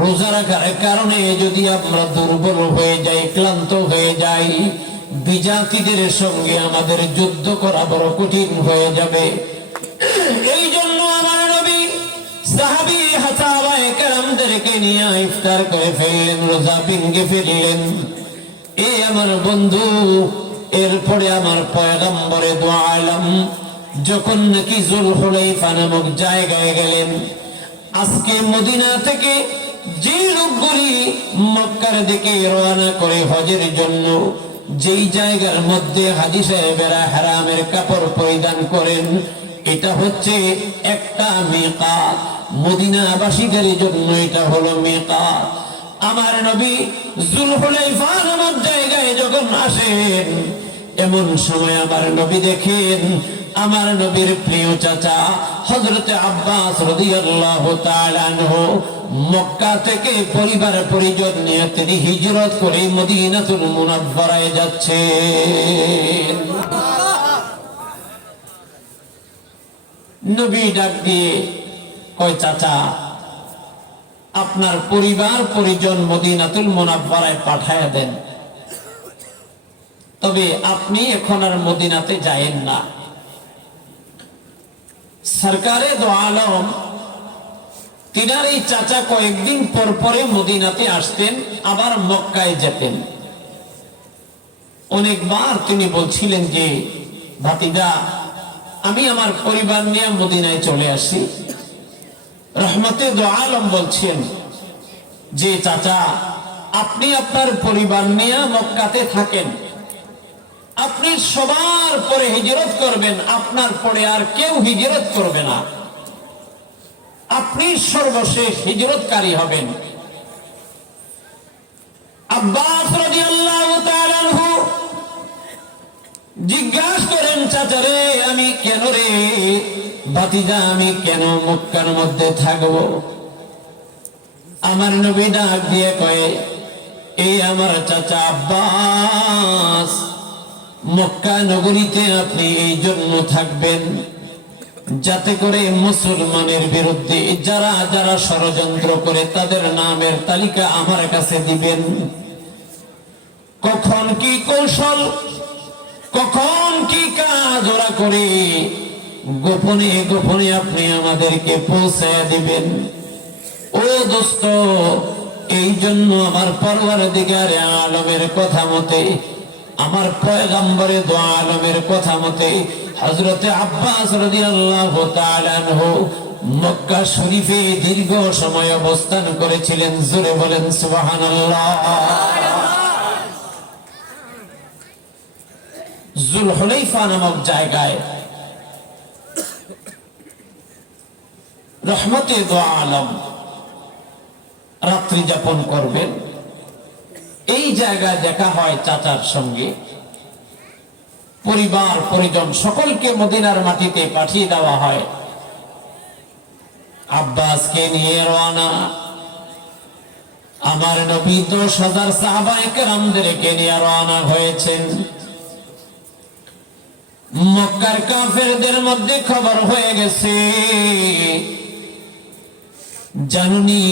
রোজা রাখার কারণে যদি আমরা দুর্বল হয়ে যাই, ক্লান্ত হয়ে যাই, বিজাতিদের সঙ্গে আমাদের যুদ্ধ করা বড় কঠিন হয়ে যাবে। এই জন্য আমার নবী সাহাবী সাহাবায়ে কেরামদেরকে নিয়ে ইফতার করে ফেললেন, রোজা ভেঙে ফেললেন। এ আমার বন্ধু, এরপরে আমার পয়গম্বরে দো আলম যখন নাকি যুলহুলাইফা নামক জায়গায় গেলেন, আজকে মদিনা থেকে যে লোকগুলি মক্কার দিকে রওনা করে হজের জন্য, যেই জায়গার মধ্যে হাজী সাহেবেরা হারামের কাপড় পরিধান করেন, এটা হচ্ছে একটা মিকাত। মদিনাবাসীদের জন্য এটা হলো মিকাত। আমার নবী যুলহুলাইফা নামক জায়গায় যখন আসেন, এমন সময় আমার নবী দেখেন আমার নবীর প্রিয় চাচা হযরতে আব্বাস রাদিয়াল্লাহু তাআলা আনহু মক্কা থেকে পরিবার পরিজন নিয়ে তিনি হিজরত করে মদিনাতুল মুনাওয়ারায় যাচ্ছেন। নবী ডাক দিয়ে কয়, চাচা আপনার পরিবার পরিজন মদিনাতুল মুনাওয়ারায় পাঠায়া দেন, তবে আপনি এখন আর মদিনাতে যায়েন না। সরকারে দো আলম তিনার এই চাচা কয়েকদিন পর পরে মদিনাতে আসতেন, আবার মক্কায় যেতেন। অনেকবার তিনি বলছিলেন যে, ভাতিজা আমি আমার পরিবার নিয়ে মদিনায় চলে আসি। রহমতে দো আলম বলছেন যে, চাচা আপনি আপনার পরিবার নিয়ে মক্কাতে থাকেন, আপনি সবার পরে হিজরত করবেন, আপনার পরে আর কেউ হিজরত করবে না, আপনি সর্বশেষ হিজরতকারী হবেন। আব্বাস রাদিয়াল্লাহু তাআলা আনহু জিজ্ঞাসা করেন, চাচা রে আমি কেন রে, ভাতিজা আমি কেন মক্কার মধ্যে থাকবো? আমার নবী ডাক দিয়ে কয়ে, এই আমার চাচা আব্বাস, মক্কা নগরীতে আপনি এই জন্য থাকবেন যাতে করে মুসলমানের বিরুদ্ধে যারা যারা ষড়যন্ত্র করে তাদের নামের তালিকা আমার কাছে দিবেন। কখন কি কৌশল, কখন কি কাজ ওরা করে গোপনে গোপনে আপনি আমাদেরকে পৌঁছায় দিবেন। ও দোস্ত, এই জন্য আমার পরওয়ারদিগার আলমের কথা মতে, আমার পয়গম্বরে দো আলমের কথা মতে হযরতে আব্বাস রাদিয়াল্লাহু তাআলা আনহু মক্কা শরীফে দীর্ঘ সময় অবস্থান করেছিলেন। জোরে বলেন সুবহানাল্লাহ। যুলহুলাইফা নামক জায়গায় রহমতে দো আলম রাত্রি যাপন করবেন। এই জায়গায় দেখা হয় চাচার সঙ্গে, পরিবার পরিজন সকলকে মদিনার মাটিতে পাঠিয়ে দেওয়া হয়। আব্বাসকে নিয়ে রওনা আমার নবী 10,000 সাহাবায়ে কেরামদেরকে নিয়ে রওনা হয়েছেন। মক্কার কাফেরদের মধ্যে খবর হয়ে গেছে, জানুনি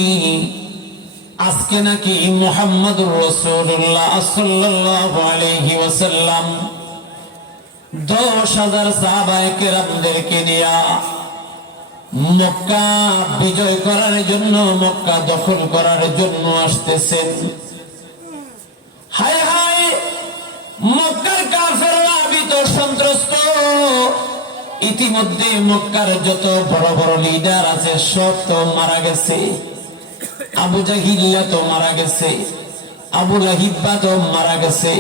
আজকে নাকি মুহাম্মদুর রাসূলুল্লাহ সাল্লাল্লাহু আলাইহি ওয়াসাল্লাম 10,000 সাহাবায়ে কেরামদেরকে নিয়ে মক্কা বিজয় করার জন্য, মক্কা দখল করার জন্য আসতেছেন। হায় হায়, মক্কার কাফেররা ভীত সন্ত্রস্ত। ইতিমধ্যে মক্কার যত বড় বড় লিডার আছে সব তো মারা গেছে। আবু জাহিল্লা তো মারা গেছে, আবু লাহিব্বা তো মারা গেছে,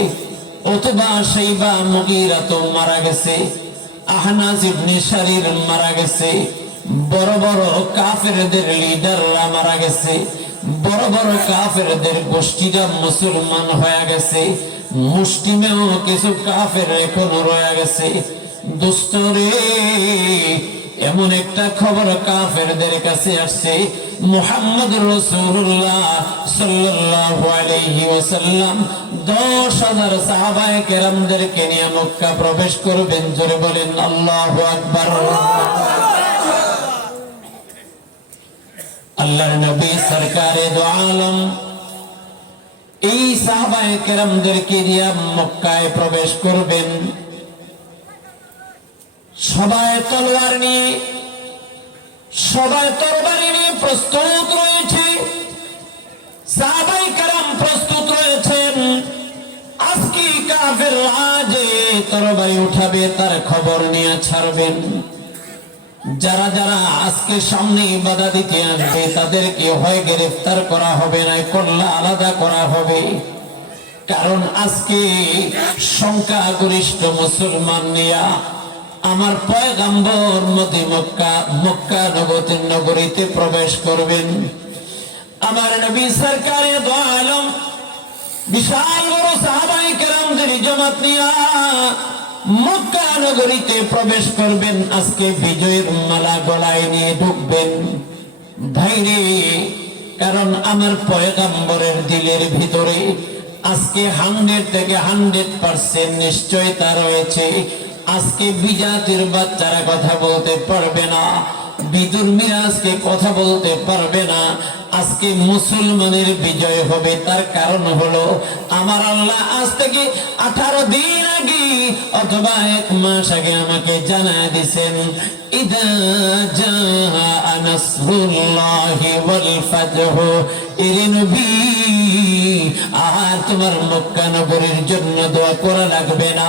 উতবা শাইবা মুগীরা তো মারা গেছে, আহনাস ইবনে শারীর মারা গেছে, বড় বড় কাফেরদের লিডাররা মারা গেছে, বড় বড় কাফেরদের গোষ্ঠীরা মুসলমান হয়ে গেছে, মুসলিমেও কিছু কাফের এখনো রয়ে গেছে। দোস্তরে, এমন একটা খবর কাফেরদের কাছে আসছে, মুহাম্মদুর রাসূলুল্লাহ সাল্লাল্লাহু আলাইহি ওয়াসাল্লাম 10,000 সাহাবায়ে কেরামদেরকে নিয়ে মক্কা প্রবেশ করবেন। জোরে বলেন আল্লাহু আকবার। আল্লাহর নবী সরকারে দো আলম এই সাহাবায়ে কেরামদেরকে নিয়ে মক্কায় প্রবেশ করবেন। সবাই তলোয়ার নিয়ে, সবাই তরবারি নিয়ে প্রস্তুত রয়েছে। সাহাবায়ে কেরাম প্রস্তুত রয়েছেন। আজকে কাফেররা যে তরবারি উঠাবে তার খবর নিয়ে ছাড়বেন। যারা যারা আজকে সামনে বাধা দিতে আসবে তাদেরকে হয় গ্রেফতার করা হবে, না করলা আলাদা করা হবে। কারণ আজকে সংখ্যাগরিষ্ঠ মুসলমান নিয়া আমার পয়গম্বর মধ্যে মক্কা নগরীতে প্রবেশ করবেন। আমার নবী সরকারে দো আলম বিশাল বড় সাহাবায়ে কেরামদের জামাত নিয়া মক্কা নগরীতে প্রবেশ করবেন। আজকে বিজয়ের মালা গলায় নিয়ে ঢুকবেন। ভাইরে, কারণ আমার পয়গম্বরের দিলের ভিতরে আজকে 100 থেকে 100% নিশ্চয়তা রয়েছে। আজকে বিজাতির বাচ্চারা কথা বলতে পারবে না, বিধর্মীরা আজকে কথা বলতে পারবে না। আজকে মুসলমানের বিজয় হবে। তার কারণ হলো আমার আল্লাহ আজ থেকে 18 দিন আগে অথবা 1 মাস আগে আমাকে জানায় দিয়েছেন, ইদা জাআ নাসরুল্লাহি ওয়াল ফাতহ। এরে নবী, আর তোমার মক্কা নগরীর জন্য দোয়া করা লাগবে না,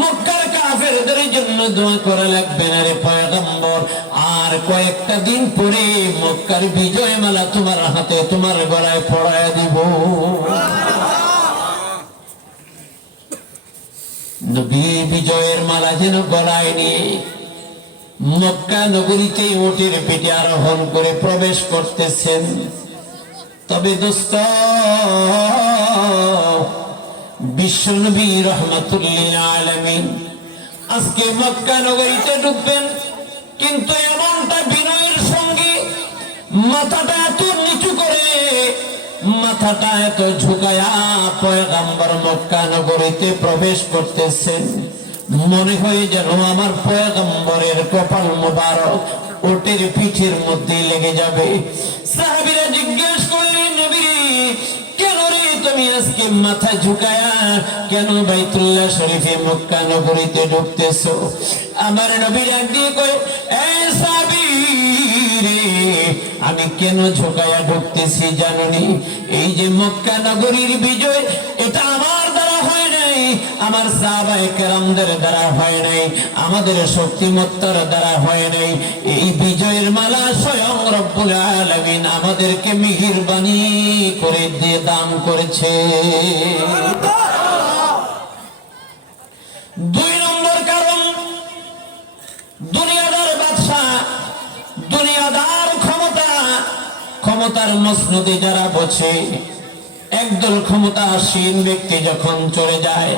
মক্কার কাফেরদের জন্য দোয়া করা লাগবে না রে পয়গম্বর। আর কয়েকটা দিন পরে মক্কার বিজয় মালা তোমার হাতে, তোমার গলায় পরায়া দিব। নবী বিজয়ের মালা যেন গলায় নিয়ে মক্কা নগরীতে ওটের পিঠে আরোহণ করে প্রবেশ করতেছেন। তবে দোস্ত, বিশ্বনবী রাহমাতুল্লিল আলামিন আজকে মক্কা নগরীতে ঢুকবেন, কিন্তু এমনটা বিনয়ের সঙ্গে মাথাটা এত নিচু করে, মাথাটা এত ঝুঁকায়া পয়গম্বর মক্কা নগরীতে প্রবেশ করতেছেন। মনে হয় যেন আমার পয়গম্বরের কপাল মোবারক ওটের পিঠের মধ্যে লেগে যাবে। সাহাবীরা জিজ্ঞেস করলেন, নবী কেন রে তুমি আজকে মাথা ঝুঁকায়া কেন বাইতুল্লাহ শরীফে মক্কা নগরীতে ঢুকতেছো? আমার নবী ডাক দিয়ে কয়, এ সাহাবী রে, আমি কেন ঝুঁকায়া ঢুকতেছি জানোনি? এই যে মক্কা নগরীর বিজয়, এটা আমার দ্বারা হয় নাই, আমার সাহাবায়ে কেরামদের দ্বারা হয় নাই, আমাদের শক্তিমত্তার দ্বারা হয় নাই। এই বিজয়ের মালা স্বয়ং রব্বুল আলামিন আমাদেরকে মেহেরবানি করে দিয়ে দান করেছে। 2 নম্বর কারণ, দুনিয়াদার বাদশা, দুনিয়াদার ক্ষমতার মসনদে যারা বসে, একদল ক্ষমতাসীন ব্যক্তি যখন চলে যায়,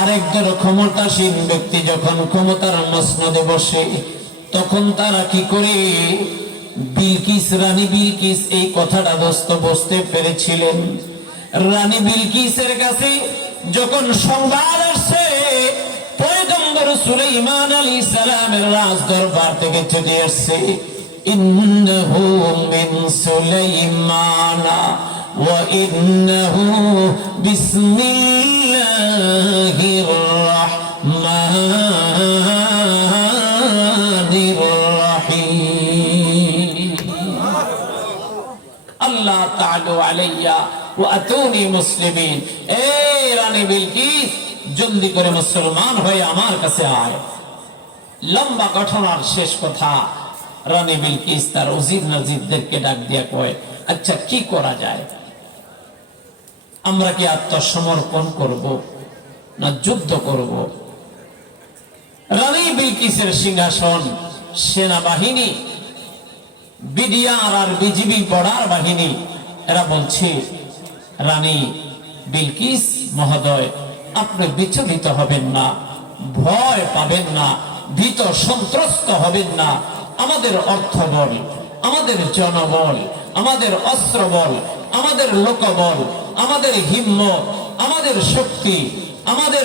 আরেকদল ক্ষমতাসীন ব্যক্তি যখন ক্ষমতার মসনদে বসে, তখন তারা কি করে? বিলকিস, রানী বিলকিস এই কথাটা দোস্ত বুঝতে পেরেছিলেন। রানী বিলকিসের কাছে যখন সংবাদ আসছে পয়গম্বর সুলাইমান আলাইহিস সালামের রাজ দরবার থেকে চিঠি আসছে, ইন্নাহু মিন সুলাইমানা ওয়া ইন্নাহু বিসমিল্লাহির রাহমানির রাহিম। আল্লাহ তাআলা আলাইয়া ওয়া আতুনি মুসলিমিন। এই রানী বিলকিস, জলদি করে মুসলমান হয়ে আমার কাছে আয়। লম্বা ঘটনার শেষ কথা, রানী বিলকিস তার উজির নাজিরদেরকে ডাক দিয়া কয়, আচ্ছা কি করা যায়? আমরা কি আত্মসমর্পণ করব না যুদ্ধ করব? রানী বিলকিসের সিংহাসন সেনাবাহিনী, বিডিআর আর বিজিবি বর্ডার বাহিনী, এরা বলছে, রানী বিলকিস মহোদয়, আপনি বিচলিত হবেন না, ভয় পাবেন না, ভীত সন্ত্রস্ত হবেন না। আমাদের অর্থবল, আমাদের জনবল, আমাদের অস্ত্রবল, আমাদের লোকবল, আমাদের হিম্মত, আমাদের শক্তি, আমাদের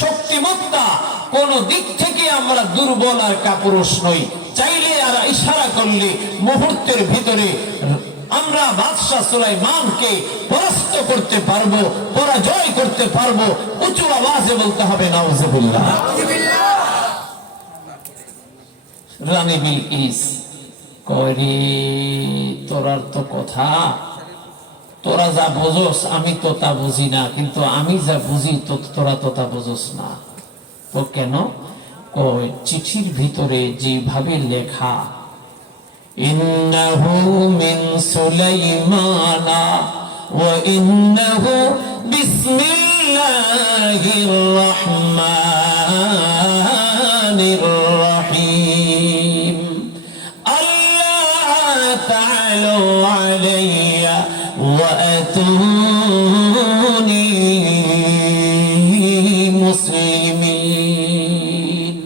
শক্তিমত্তা, কোন দিক থেকে আমরা দুর্বল আর কাপুরুষ নই। চাইলে আর ইশারা করলে মুহূর্তের ভিতরে আমরা বাদশাহ সুলাইমানকে পরাস্ত করতে পারবো, পরাজয় করতে পারবো। উঁচু আওয়াজে বলতে হবে নাউজুবিল্লাহ। রানী বিলকিস কয়, রে তোরার তো কথা, তোরা যা বুঝোস আমি তো তা বুঝি না, কিন্তু আমি যা বুঝি তো তোরা তো তা বুঝোস না। তো কেন? কয়, চিঠির ভিতরে যেভাবে লেখা, ইন্নাহু মিন সুলাইমানা ওয়া ইন্নাহু বিসমিল্লাহির রাহমানির রাহিম। আল্লাহ তাআলা আলাইয়া ওয়া আতুনি মুসলিমিন।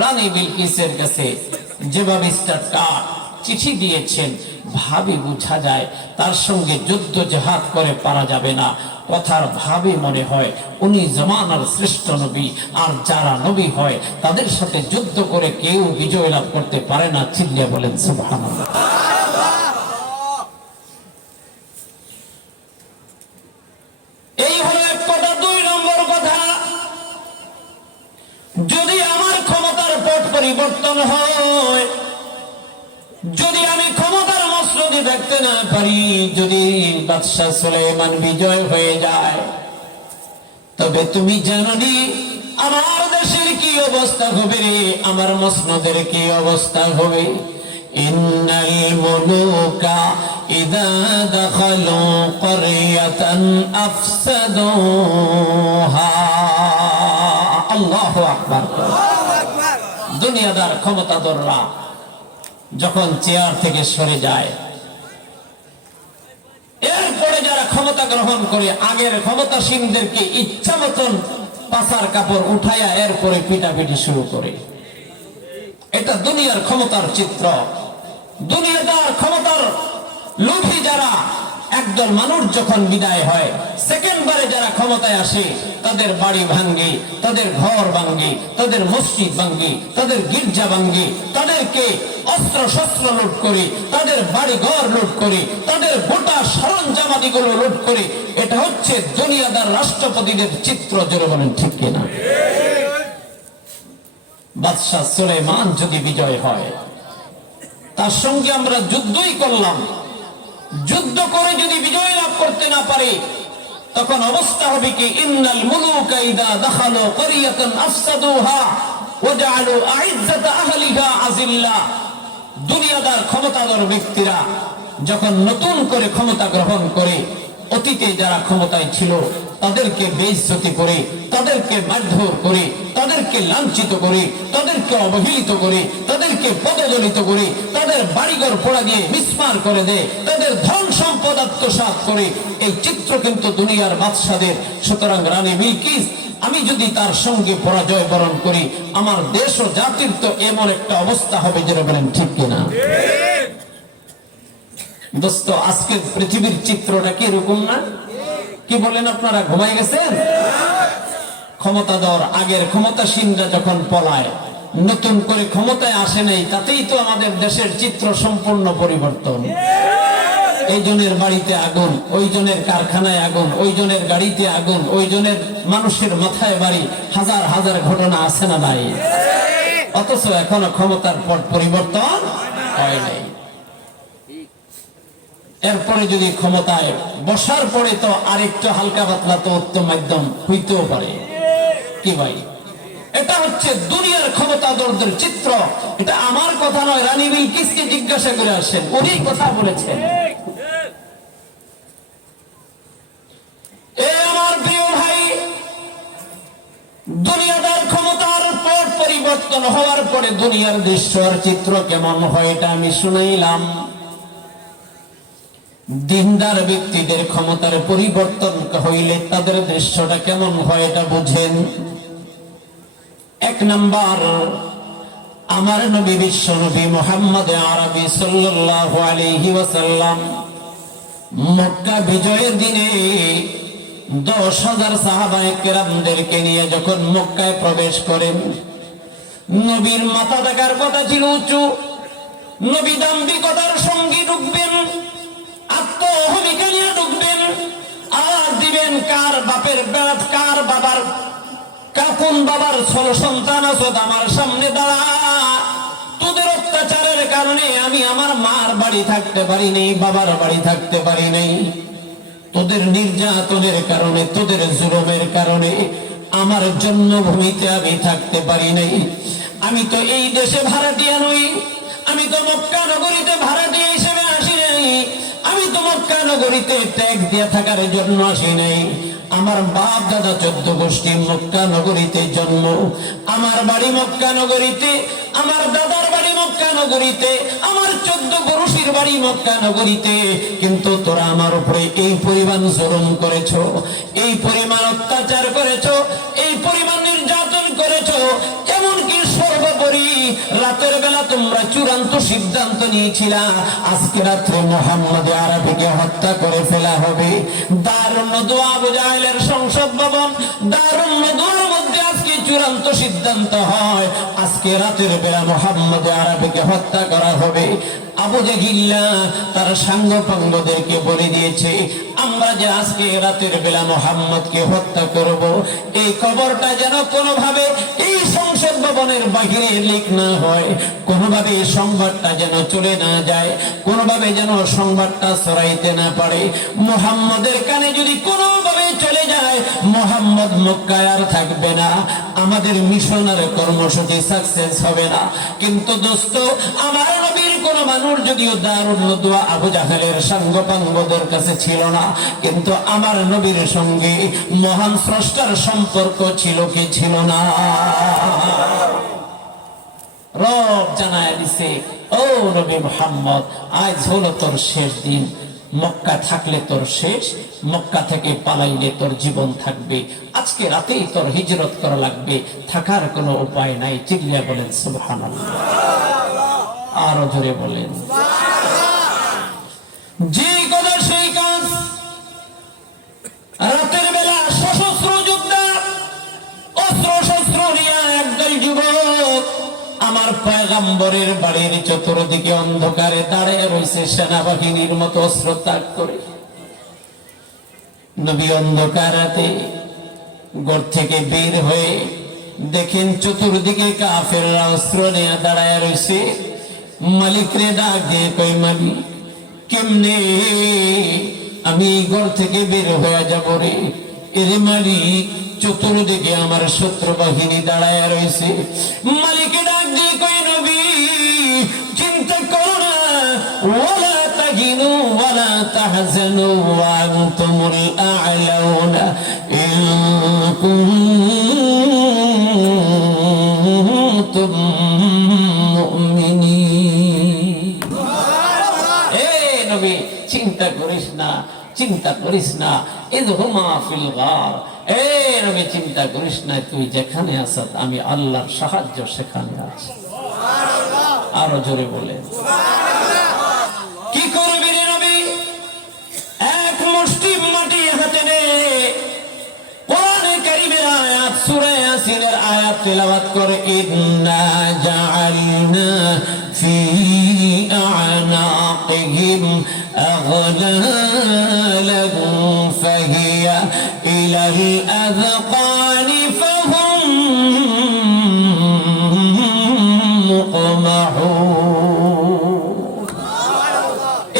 রানী বিলকিসের কাছে যেভাবে চিঠি দিয়েছেন, ভাবে বোঝা যায় তার সঙ্গে যুদ্ধ জেহাদ করে পারা যাবে না। কথার ভাবে মনে হয় উনি জমানার শ্রেষ্ঠ নবী, আর যারা নবী হয় তাদের সাথে যুদ্ধ করে কেউ বিজয় লাভ করতে পারে না। চিল্লিয়া বলেন সুবহানাল্লাহ। এই হলো এক কথা। দুই নম্বর কথা, যদি আমার ক্ষমতার পথ পরিবর্তন হয়, যদি আমি ক্ষমতার মসনদে থাকতে না পারি, যদি বাদশাহ সুলাইমান বিজয় হয়ে যায়, তবে তুমি জানোনি আমার দেশের কি অবস্থা হবে রে, আমার মসনদের কি অবস্থা হবে। ইন্নাল মুলুকা ইযা দাখালু ক্বরিয়াতান আফসাদুহা। আল্লাহু আকবার। দুনিয়াদার ক্ষমতাধররা যখন চেয়ার থেকে সরে যায়, এরপরে যারা ক্ষমতা গ্রহণ করে আগের ক্ষমতাসীনদেরকে ইচ্ছা মতন পাছার কাপড় উঠাইয়া এরপরে পিটাপিটি শুরু করে। এটা দুনিয়ার ক্ষমতার চিত্র। দুনিয়াদার ক্ষমতার লোভী যারা, একদল মানুষ যখন বিদায় হয়, সেকেন্ডবারে যারা ক্ষমতায় আসে তাদের বাড়ি ভাঙ্গে, তাদের ঘর ভাঙ্গে, তাদের মসজিদ ভাঙ্গে, তাদের গির্জা ভাঙ্গে, তাদেরকে অস্ত্র শস্ত্র লুট করে, তাদের বাড়ি ঘর লুট করে, তাদের গোটা সরঞ্জামাদিগুলো লুট করে। এটা হচ্ছে দুনিয়াদার রাষ্ট্রপতিদের চিত্র। জোরে বলেন ঠিক কিনা? বাদশাহ সুলাইমান যদি বিজয় হয়, তার সঙ্গে আমরা যুদ্ধই করলাম, যুদ্ধ করে যদি বিজয় লাভ করতে না পারে, তখন অবস্থা হবে কি, ইন্নাল মুলুকা ইযা দাখালু ক্বরিয়াতান আফসাদুহা ওয়া জাআলু আইজ্জাতা আহলিহা আযিল্লা। দুনিয়াদার ক্ষমতাধর ব্যক্তিরা যখন নতুন করে ক্ষমতা গ্রহণ করে, অতীতে যারা ক্ষমতায় ছিল তাদেরকে বেইজ্জতি করে, তাদেরকে মারধর করে, তাদেরকে লাঞ্ছিত করে, তাদেরকে অবহেলিত করে, তাদেরকে পদদলিত করে, তাদের বাড়িঘর পোড়া দিয়ে মিসমার করে দেয়, তাদের ধন সম্পদ আত্মসাৎ করে। এই চিত্র কিন্তু দুনিয়ার বাদশাদের। সুতরাং রানী বিলকিস, আমি যদি তার সঙ্গে পরাজয় বরণ করি, আমার দেশ ও জাতির তো এমন একটা অবস্থা হবে, যেটা বলেন ঠিক কিনা? দোস্ত, আজকের পৃথিবীর চিত্রটা কি এরকম না? কি বলেন আপনারা? ঘুমাই গেছেন? ক্ষমতাধর আগের ক্ষমতাসীনরা যখন পলায়, নতুন করে ক্ষমতায় আসে নাই, তাতেই তো আমাদের দেশের চিত্র সম্পূর্ণ পরিবর্তন। এই জনের বাড়িতে আগুন, ওই জনের কারখানায় আগুন, ওই জনের গাড়িতে আগুন, ওই জনের মানুষের মাথায় বাড়ি, হাজার হাজার ঘটনা আছে না নাই? অথচ এখনো ক্ষমতার পট পরিবর্তন হয় নাই। এরপরে যদি ক্ষমতায় বসার পরে তো আরেকটু হালকা পাতলা তো উত্তম মাধ্যম হইতেও পারে। কি ভাই, এটা হচ্ছে দুনিয়ার ক্ষমতাধরদের চিত্র। এটা আমার কথা নয়, রানী বিলকিসকে জিজ্ঞাসা করে আসেন, উনি কথা বলেছেন। আমার প্রিয় ভাই, দুনিয়াদার ক্ষমতার পট পরিবর্তন হওয়ার পরে দুনিয়ার দৃশ্যর চিত্র কেমন হয় এটা আমি শুনাইলাম। দিনদার ব্যক্তিদের ক্ষমতার পরিবর্তন হইলে তাদের দৃশ্যটা কেমন হয় এটা বুঝেন। এক নাম্বার, আমার নবী বিশ্ব নবী মুহাম্মদ আরবি সাল্লাল্লাহু আলাইহি ওয়াসাল্লাম মক্কা বিজয়ের দিনে 10,000 সাহাবায়ে কেরামদেরকে নিয়ে যখন মক্কায় প্রবেশ করেন, নবীর মাথা থাকার কথা ছিল উঁচু। নবী দাম্ভিকতার সঙ্গে ঢুকবেন, আত্মহমিকা নিয়ে ঢুকবেন, আর দিবেন কার বাপের বেড়াত, কার বাবার, কোন বাবার ছোট সন্তান আছো আমার সামনে দাঁড়া। তোদের অত্যাচারের কারণে আমি আমার মার বাড়ি থাকতে পারি নাই, বাবার বাড়ি থাকতে পারি নাই। তোদের নির্যাতনের কারণে, তোদের জুলুমের কারণে আমার জন্মভূমিতে আমি থাকতে পারি নাই। আমি তো এই দেশে ভাড়াটিয়া নই, আমি তো মক্কা নগরীতে ভাড়াটিয়া হিসেবে আসি নাই, আমি তো মক্কা নগরীতে ট্যাক্স দিয়ে থাকার জন্য আসি নাই। আমার বাপ দাদা 14 গোষ্ঠী মক্কা নগরীতে জন্ম, আমার বাড়ি মক্কা নগরীতে, আমার দাদার বাড়ি মক্কা নগরীতে, আমার 14 গোষ্ঠীর বাড়ি মক্কা নগরীতে। কিন্তু তোরা আমার উপরে এই পরিমাণ জুলুম করেছো, এই পরিমাণ অত্যাচার করেছো, এই পরিমাণ নির্যাতন করেছো। এমনকি সর্বোপরি রাতের বেলা তোমরা চূড়ান্ত সিদ্ধান্ত নিয়েছিলা আজকে রাত্রে মুহাম্মদ আরবিকে হত্যা করে ফেলা হবে। দারুন নদওয়া আবু জাহেলের সংসদ ভবন দারুন নদওয়ার মধ্যে আজকে চূড়ান্ত সিদ্ধান্ত হয় আজকে রাতের বেলা মুহাম্মদ আরবিকে হত্যা করা হবে। আবু জাহিল্লা তার সাঙ্গপাঙ্গদেরকে বলে দিয়েছে, আমরা যে আজকে রাতের বেলা মুহাম্মদকে হত্যা করব, এই খবরটা যেন কোনোভাবে এই সংসদ ভবনের বাহিরে লিক না হয়, কোনোভাবে এই সংবাদটা যেন চলে না যায়, কোনোভাবে যেন সংবাদটা ছড়াইতে না পারে। মুহাম্মদের কানে যদি কোনোভাবে চলে যায়, মুহাম্মদ মক্কায় আর থাকবে না, আমাদের মিশনের কর্মসূচি সাকসেস হবে না। কিন্তু দোস্ত, আমার নবীর কোন মানুষ যদিও দারুন নদওয়া আবু জাহেলের সাঙ্গপাঙ্গদের কাছে ছিল না, কিন্তু আমার নবীর সঙ্গে মহান স্রষ্টার সম্পর্ক ছিল কি ছিল না? রব জানায় দিছে, ও নবী মুহাম্মদ, আজ হলো তোর শেষ দিন। মক্কা থাকলে তোর শেষ, মক্কা থেকে পালাইলে তোর জীবন থাকবে। আজকে রাতেই তোর হিজরত করা লাগবে, থাকার কোনো উপায় নাই। চিল্লিয়া বলেন সুবহানাল্লাহ, আরো জোরে বলেন। যে কথা সেই কাজ। রাতের বেলা সশস্ত্র যোদ্ধা, অস্ত্র শস্ত্র নিয়ে একদল যুবক আমার পয়গম্বরের বাড়ির চতুর্দিকে অন্ধকারে দাঁড়িয়ে রয়েছে, সেনাবাহিনীর মতো অস্ত্র তাক করে। নবী অন্ধকার রাতে ঘর থেকে বের হয়ে দেখেন চতুর্দিকে কাফেররা অস্ত্র নিয়ে দাঁড়ায় রয়েছে। মালিক রে ডাক দিয়ে কই, মালিক কেমনে আমি ঘর থেকে বের হয়ে যাব রে? এরে মালিক, চতুর্দিকে আমার শত্রু বাহিনী দাঁড়ায় রয়েছে। মালিকে ডাক দিয়ে কই, নবী চিন্তা করো না, ওয়ালা তাহিনু ওয়ালা তাহজানু ওয়া আনতুমুল আ'লাউনা ইন কুনতুম মুমিনিন। এ নবী, চিন্তা করিস না, চিন্তা করিস না। ইযহুমা ফিল গার, এ নবী চিন্তা করিস না, তুই যেখানে আছিস আমি আল্লাহর সাহায্য সেখানে আছি। আরো জোরে বলেন কি করবি রে নবী? এক মুষ্টি মাটি হাতে নে, কোরআনে কারীমের আয়াত সূরা ইয়াসিনের আয়াত তেলাওয়াত করে, ইন্না জাআলনা ফি আ'নাকিহিম أغلالا فهي إلى الأذقان فهم مقمحون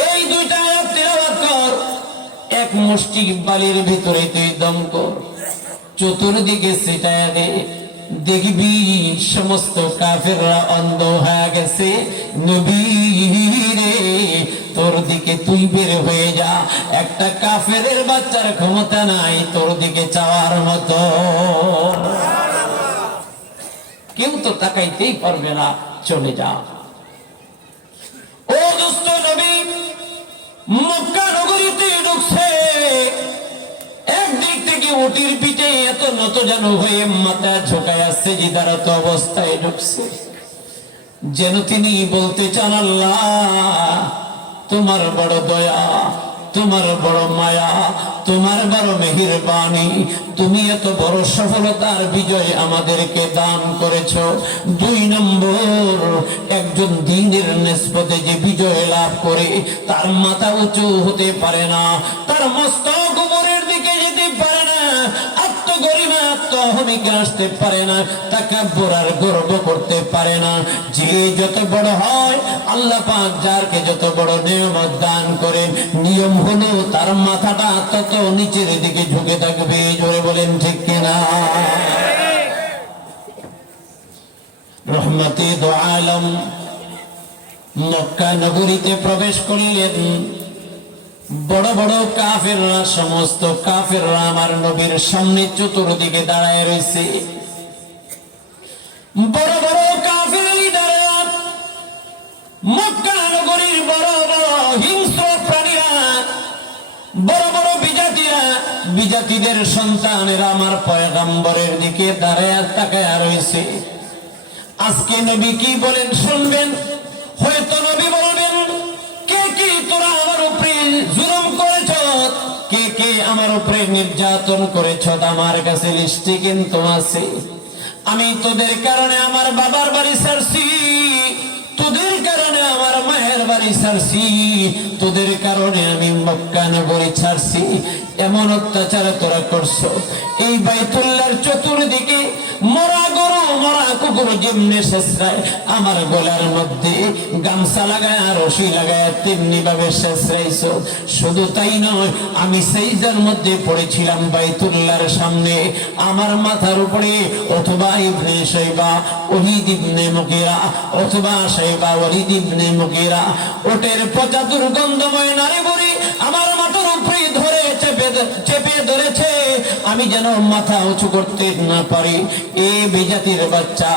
এই দুইটা আয়াত তেলাওয়াত কর এক মুষ্টি বালির ভিতরে তুই দম কর চতুর্দিকে ছিটায়া দে দেখবি সমস্ত কাফেররা অন্ধ হয়ে গেছে নবী রে তোর দিকে তুই বের হয়ে যা একটা কাফেরের বাচ্চার ক্ষমতা নাই তোর দিকে চাওয়ার মতো কেউ তো তাকাইতেই পারবে না চলে যা ও দুষ্ট নবী মক্কা নগরীতে ঢুকছে একদিক থেকে উটির পিঠে এত নত যেন হয়ে মাথা ঝোঁকায় আসছে জিদারত অবস্থায় ঢুকছে যেন তিনি বলতে চান আল্লাহ তোমার বড় দয়া তোমার বড় মায়া তোমার বড় মেহেরবানি তুমি এত বড় সফলতার বিজয় আমাদেরকে দান করেছো দুই নম্বর একজন দ্বীনের নিসবতে যে বিজয় লাভ করে তার মাথা উঁচু হতে পারে না তার মস্তক উপরের দিকে যেতে পারে না আত্মগরিমা আত্মঅহমিকে আসতে পারে না তাকাব্বুর আর গর্ব করতে পারে না যে যত বড় হয় আল্লাহ পাক যারকে যত বড় নিয়ামত দান করেন নিয়ম হলো তার মাথাটা তত নিচের দিকে ঝুঁকে থাকবে জোরে বলেন ঠিক কিনা রহমতে দো আলম মক্কা নগরীতে প্রবেশ করলেন বড় বড় কাফেররা সমস্ত কাফেররা আমার নবীর সামনে চতুর্দিকে দাঁড়ায় রয়েছে বড় বড় কাফের লিডাররা মক্কা নগরীর বড় বড় হিংস্র প্রাণীরা বড় বড় বিজাতিরা বিজাতিদের সন্তানেরা আমার পয়গম্বরের দিকে দাঁড়ায় তাকায় রয়েছে আজকে নবী কি বলেন শুনবেন হয়তো নবী বলবেন কে কে তোরা আমার উপরে জুলুম করেছ কে কে আমার উপরে নির্যাতন করেছ আমার কাছে লিস্টে কিন্তু আছে আমি তোদের কারণে আমার বাবার বাড়ি ছাড়ছি তোদের কারণে আমার মায়ের বাড়ি ছাড়ছি তোদের কারণে আমি মক্কা নগরী ছাড়ছি এমন অত্যাচার তোরা করছো এই বাইতুল্লাহর চতুর্দিকে মরা গরু মরা কুকুর যেমনি শেষরায় আমার গলার মধ্যে গামছা লাগায় রশি লাগায় তেমনি ভাবে শেষরাইছো শুধু তাই নয় আমি সেইদার মধ্যে পড়েছিলাম বাইতুল্লাহর সামনে আমার মাথার উপরে অথবা ইবনে শাইবা ওয়ালিদ ইবনে মুগীরা অথবা শাইবা ওয়ালিদ ইবনে মুগীরা ওটের পচা দুর্গন্ধময় নারী বুড়ি আমার মাথার উপরে ধরে চেপে ধরেছে আমি যেন মাথা উঁচু করতে না পারি এ বিজাতির বাচ্চা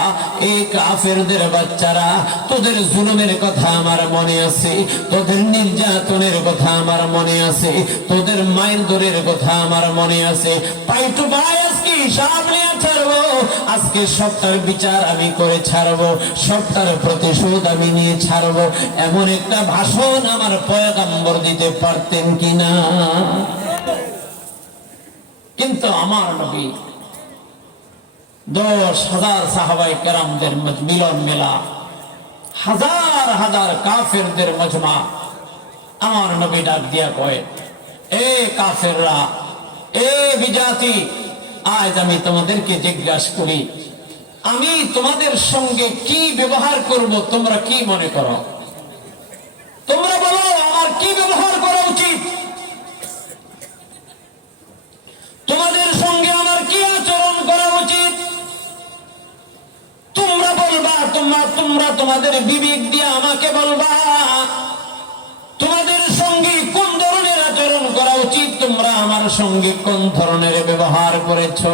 এ কাফেরদের বাচ্চারা তোদের জুলুমের কথা আমার মনে আছে তোদের নির্যাতনের কথা আমার মনে আছে তোদের মায়ের দরের কথা আমার মনে আছে পাই টু পাই আজকে সামনে ছাড়বো আজকে সবটার বিচার আমি করে ছাড়বো সবটার প্রতিশোধ আমি নিয়ে ছাড়বো এমন একটা ভাষণ আমার পয়গম্বর দিতে পারতেন কিনা কিন্তু আমার নবী 10,000 সাহাবায়ে কেরামদের মিলন মেলা হাজার হাজার কাফেরদের মজমা আমার নবী ডাক দিয়া কয় এ কাফেররা এ বিজাতি আজ আমি তোমাদেরকে জিজ্ঞাসা করি আমি তোমাদের সঙ্গে কি ব্যবহার করব তোমরা কি মনে করো তোমরা বলো আমার কি ব্যবহার করা উচিত তোমাদের সঙ্গে আমার কি আচরণ করা উচিত তোমরা বলবা তোমরা তোমাদের বিবেক দিয়ে আমাকে বলবা তোমাদের সঙ্গে কোন ধরনের আচরণ করা উচিত তোমরা আমার সঙ্গে কোন ধরনের ব্যবহার করেছো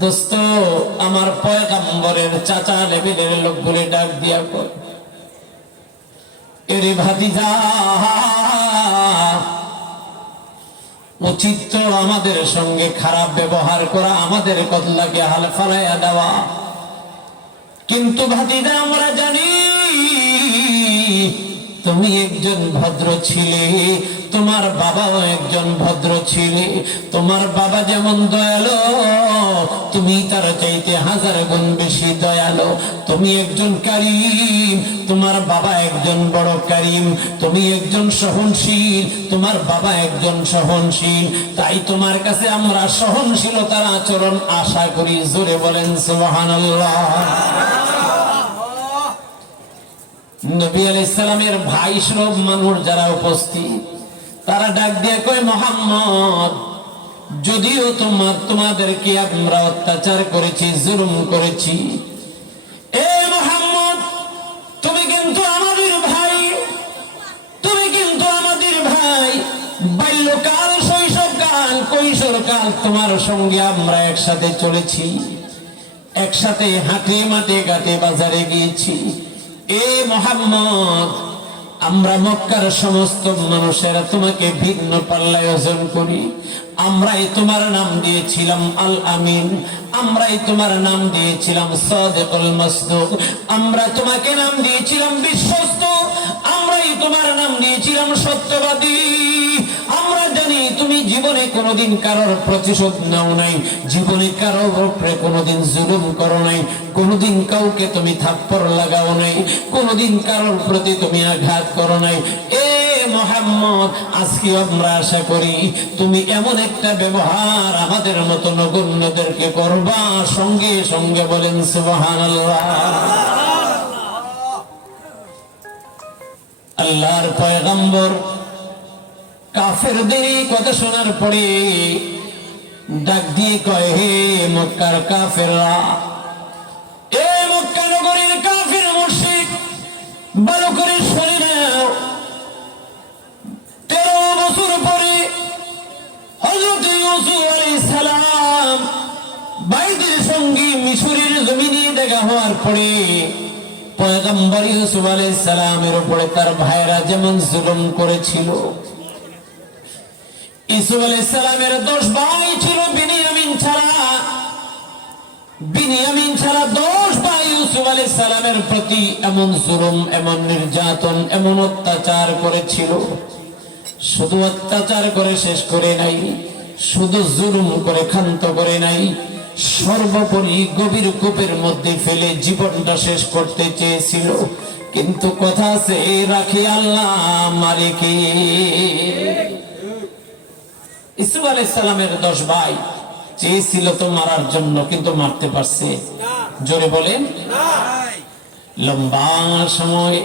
দোস্ত আমার পয়গম্বরের চাচা লেভেলের লোকগুলি ডাক দিয়া কয় এরে ভাতিজা উচিত তো আমাদের সঙ্গে খারাপ ব্যবহার করা আমাদের কতলাকে হাল ফালাইয়া দেওয়া কিন্তু ভাতিজা আমরা জানি তুমি একজন ভদ্র ছিলে তোমার বাবাও একজন ভদ্র ছিলে, তোমার বাবা যেমন দয়ালু তুমি তার চাইতে 1000 গুণ বেশি দয়ালু। তুমি একজন কারীম, তোমার বাবা একজন বড় কারীম। তুমি একজন সহনশীল, তোমার বাবা একজন সহনশীল। তাই তোমার কাছে আমরা সহনশীলতার আচরণ আশা করি। জোরে বলেন সুবহানাল্লাহ। নবী আলাইহিস সালামের ভাই সব মানুষ যারা উপস্থিত, তারা ডাক দিয়ে কয়, মুহাম্মদ, যদিও তোমাদেরকে আমরা অত্যাচার করেছি, জুলুম করেছি, এ মুহাম্মদ তুমি কিন্তু আমাদের ভাই, তুমি কিন্তু আমাদের ভাই। বাল্যকাল, শৈশবকাল, কৈশোরকাল তোমার সঙ্গে আমরা একসাথে চলেছি, একসাথে হাটে মাঠে ঘাটে বাজারে গিয়েছি। এ মুহাম্মদ, আমরা মক্কার সমস্ত মানুষেরা তোমাকে ভিন্ন পাল্লায় ওজন করি। আমরাই তোমার নাম দিয়েছিলাম আল আমিন, আমরাই তোমার নাম দিয়েছিলাম সাদিকুল মাসদুক, আমরা তোমাকে নাম দিয়েছিলাম বিশ্বস্ত, আমরাই তোমার নাম দিয়েছিলাম সত্যবাদী। আমরা জানি তুমি জীবনে কোনোদিন কারোর প্রতিশোধ নাও নাই, জীবনে কারোর উপরে কোনোদিন জুলুম করো নাই, কোনোদিন কাউকে তুমি থাপ্পড় লাগাও নাই, কোনোদিন কারোর প্রতি তুমি আঘাত করো নাই। এ মুহাম্মদ, আজকে আমরা আশা করি তুমি এমন একটা ব্যবহার আমাদের মতো নগণ্যদেরকে করবা। সঙ্গে সঙ্গে বলেন সুবহানাল্লাহ। আল্লাহর পয়গম্বর কাফেরদের কথা শোনার পরে ডাক দিয়ে কয়, হে মক্কার কাফেররা, এ মক্কা নগরীর কাফের মুশরিক, ভালো করে শুনে নাও। 13 বছর পরে হযরত ইউসুফ আলাইহিস সালাম ভাইদের সঙ্গে মিশরের জমিনে দেখা হওয়ার পরে পয়গম্বর ইউসুফ আলাইহিস সালামের উপরে তার ভাইরা যেমন জুলুম করেছিল, ইউসুফ আলাইহিস সালামের 10 ভাই ছিল বিনিয়ামিন ছাড়া 10 ভাই ইউসুফ আলাইহিস সালামের প্রতি এমন জুলুম, এমন নির্যাতন, এমন অত্যাচার করেছিল। শুধু অত্যাচার করে শেষ করে নাই, শুধু জুলুম করে ক্ষান্ত করে নাই, সর্বোপরি গভীর কূপের মধ্যে ফেলে জীবনটা শেষ করতে চেয়েছিল। কিন্তু কথা আছে, রাখি আল্লাহ মালিকে। ইউসুফ আলাইহিস সালামের 10 ভাই চেয়েছিল তো মারার জন্য, কিন্তু মারতে পারছে? জোরে বলেন। লম্বা সময়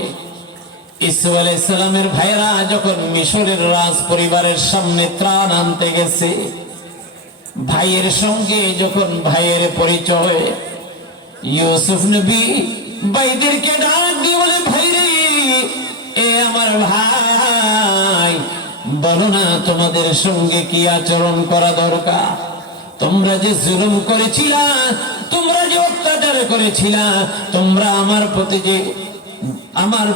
ইউসুফ আলাইহিস সালামের ভাইরা যখন মিশরের রাজ পরিবারের সামনে ত্রাণ আনতে গেছে, ভাইয়ের সঙ্গে যখন ভাইয়ের পরিচয়, ইউসুফ নবী ভাইদেরকে ডাক দিয়ে বলে, ভাই রে, এ আমার ভাই, বলো না তোমাদের সঙ্গে কি আচরণ করা দরকার? তোমরা যে জুলুম করেছিলা, তোমরা যে অত্যাচার করেছিলা, তোমরা আমার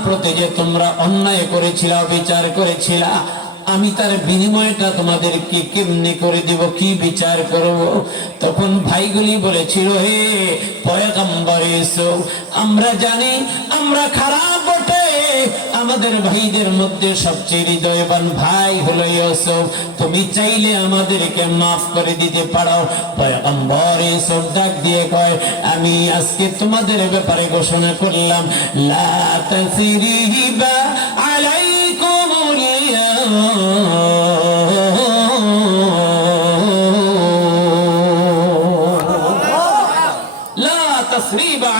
প্রতি যে তোমরা অন্যায় করেছিলা, বিচার করেছিলা, আমি তার বিনিময়টা তোমাদেরকে কেমনে করে দিব, কি বিচার করব? তখন ভাইগুলি বলেছিল, হে পয়গম্বর ইউসুফ, আমরা জানি আমরা খারাপ বটে, আমাদের ভাইদের মধ্যে সবচেয়ে হৃদয়বান ভাই হলো ইউসুফ, তুমি চাইলে আমাদেরকে মাফ করে দিতে পারো। পয়গম্বর ইউসুফ ডাক দিয়ে কয়, আমি আজকে তোমাদের ব্যাপারে ঘোষণা করলাম, লা তাসরিবা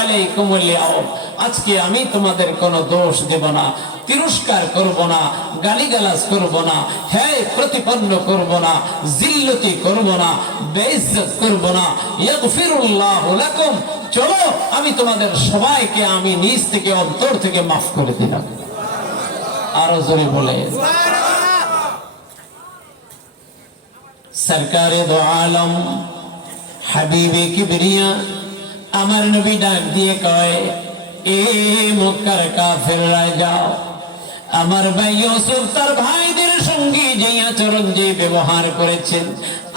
আলাইকুমুল আজকে আমি তোমাদের কোনো দোষ দেব না, তিরস্কার করব না, গালিগালাজ করব না, হ্যাঁ প্রতিপন্ন করব না, জিল্লতি করব না, বেইজ্জত করব না। ইয়াগফিরুল্লাহু লাকুম, চলো আমি তোমাদের সবাইকে আমি নিজ থেকে অন্তর থেকে মাফ করে দিলাম। আরো জোরে বলে সরকারে দো আলম হাবিবে কিবরিয়া আমার নবী ডাক দিয়ে কয়, এ মক্কার কাফেররা, যাও, আমার ভাই ইউসুফ তার ভাইদের সঙ্গে যে আচরণ, যে ব্যবহার করেছেন,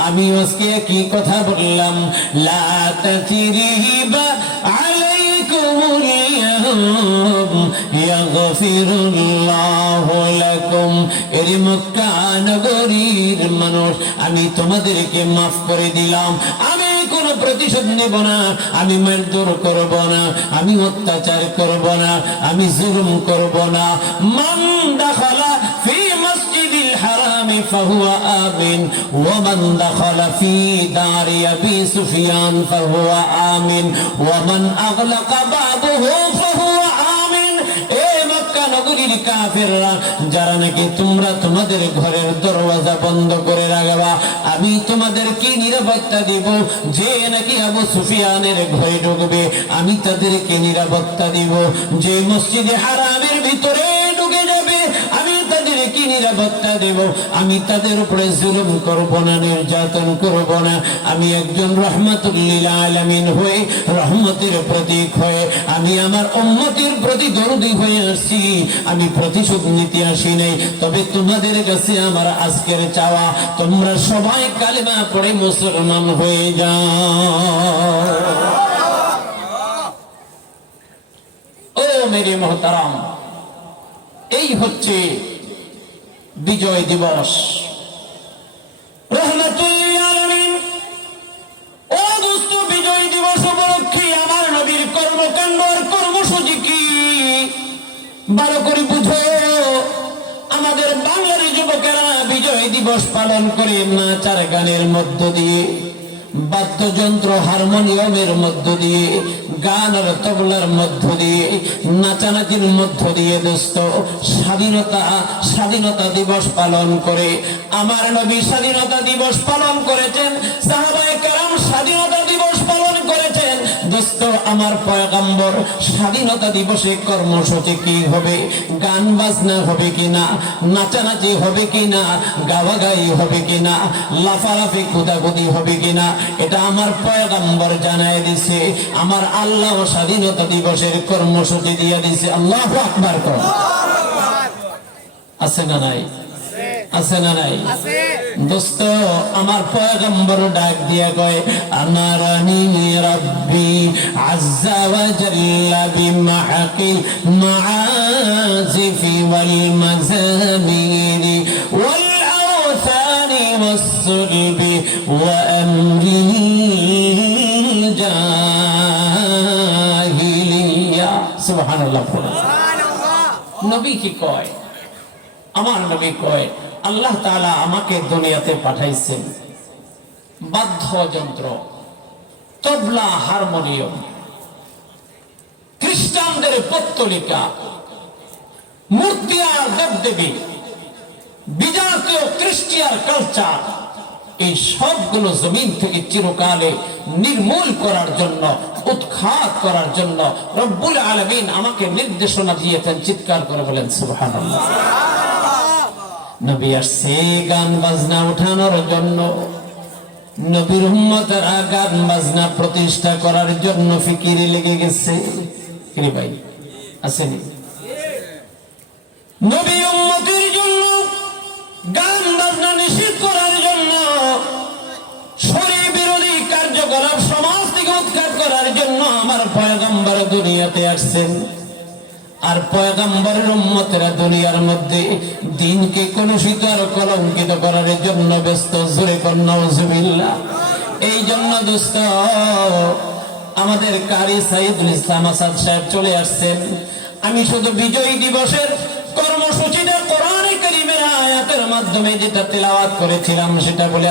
আমি আজকে কি কথা বললাম, লা তাসরিবা আলাইকুমুল ইয়াউম, ইয়াগফিরুল্লাহু লাকুম। এর মক্কা নগরীর মানুষ, আমি তোমাদেরকে মাফ করে দিলাম। আমি কোনো প্রতিশোধ নেব না, আমি মারধর করব না, আমি অত্যাচার করব না, আমি জুলুম করব না। মান দাখালা ফি মসজিদিল হারামি ফাহুয়া আমিন ওয়া মান দাখালা ফি দারি আবি সুফিয়ান ফাহুয়া আমিন ওয়া মান আগলাকা বাবুহু ফাহুয়া আমিন। এ মক্কা নগরীর কাফেররা, যারা নাকি তোমরা তোমাদের ঘরের দরওয়াজা বন্ধ করে রাখবা, আমি তোমাদেরকে নিরাপত্তা দিব। যে নাকি আবু সুফিয়ানের ঘরে ঢুকবে, আমি তাদেরকে নিরাপত্তা দিব। যে মসজিদে হারামের ভিতরে ঢুকে যাবে, আমি তাদেরকে নিরাপত্তা দেব। আমি তাদের উপরে জুলুম করব না, নির্যাতন করব না। আমি একজন রহমাতুল লিল আলামিন হয়ে, রহমতের প্রতীক হয়ে, আমি আমার উম্মতের প্রতি দরদি হয়ে আসছি। আমি প্রতিশোধ নিতে আসি নাই। তবে তোমাদের কাছে আমার আজকের চাওয়া, তোমরা সবাই কালেমা পড়ে মুসলমান হয়ে যাও। ও মেরে মোহতারাম, এই হচ্ছে বিজয় দিবস। রহমাতুল লিল আলামিন। ও দোস্ত, বিজয় দিবস উপলক্ষে আমার নবীর কর্মকাণ্ড আর কর্মসূচি কি ভালো করে বুঝো। আমাদের বাঙালি যুবকেরা বিজয় দিবস পালন করে নাচার গানের মধ্য দিয়ে, বাদ্যযন্ত্র হারমোনিয়ামের মধ্য দিয়ে, গান আর তবলার মধ্য দিয়ে, নাচানাচির মধ্য দিয়ে দোস্ত স্বাধীনতা দিবস পালন করে। আমার নবী স্বাধীনতা দিবস পালন করেছেন, সাহাবায়ে কেরাম স্বাধীনতা দিবস পালন করেছেন। দোস্ত, আমার পয়গম্বর স্বাধীনতা দিবসে কর্মসূচি কি হবে? গান বাজনা হবে কিনা, নাচানাচি হবে কিনা, গাওয়াগাই হবে কিনা, লাফালাফি কুদাকুদি হবে কিনা, এটা আমার পয়গম্বর জানায় দিছে। আমার আল্লাহ স্বাধীনতা দিবসের কর্মসূচি দিয়ে দিছে। আল্লাহু আকবার কর। আছে না নাই? আছে না নাই? দোস্ত, আমার পয়গম্বর ডাক দিয়া কয়, আমারানি রাব্বি আযজা ওয়া জাল্লা বিমাহকিল মাআজিফি ওয়াল মাযামিরি ওয়াল আওথানি ওয়াস সুলবি ওয়া আমরিল জাহিলিয়া। সুবহানাল্লাহ। নবী কি কয়? আমার নবী কয়, আল্লাহ তাআলা আমাকে দুনিয়াতে পাঠাইছেন বাদ্যযন্ত্র, তবলা, হারমোনিয়াম, খ্রিস্টানদের পত্তলিকা, মূর্তি আর দেবদেবী, বিজাতীয় খ্রিস্টিয়ান কালচার, এই সবগুলো জমিন থেকে চিরকালে নির্মূল করার জন্য, উৎখাত করার জন্য রব্বুল আলামিন আমাকে নির্দেশনা দিয়েছেন। চিৎকার করে বলেন সুবহানাল্লাহ। নবী আসছে গান বাজনা উঠানোর জন্য, নবীর উম্মতেরা গান বাজনা প্রতিষ্ঠা করার জন্য ফিকিরে লেগে গেছে। কি ভাই আসেনি? নবী উম্মতের জন্য গান বাজনা নিষিদ্ধ করার জন্য, শরীয়ত বিরোধী কার্যকলাপ সমাজ থেকে উৎখাত করার জন্য আমার পয়গম্বর দুনিয়াতে আসছেন। আর পয়গম্বরের উম্মতেরা দুনিয়ার মধ্যে দ্বীনকে কলুষিত আর কলঙ্কিত করার জন্য ব্যস্ত। জোরে কর নাউজুবিল্লাহ। এই জন্য দোস্ত, আমাদের কারি সাইদুল ইসলাম আসাদ সাহেব চলে আসছেন। আমি শুধু বিজয় দিবসের কর্মসূচিটা কোরআনে কারীমের আয়াতের মাধ্যমে যেটা তেলাওয়াত করেছিলাম সেটা বলে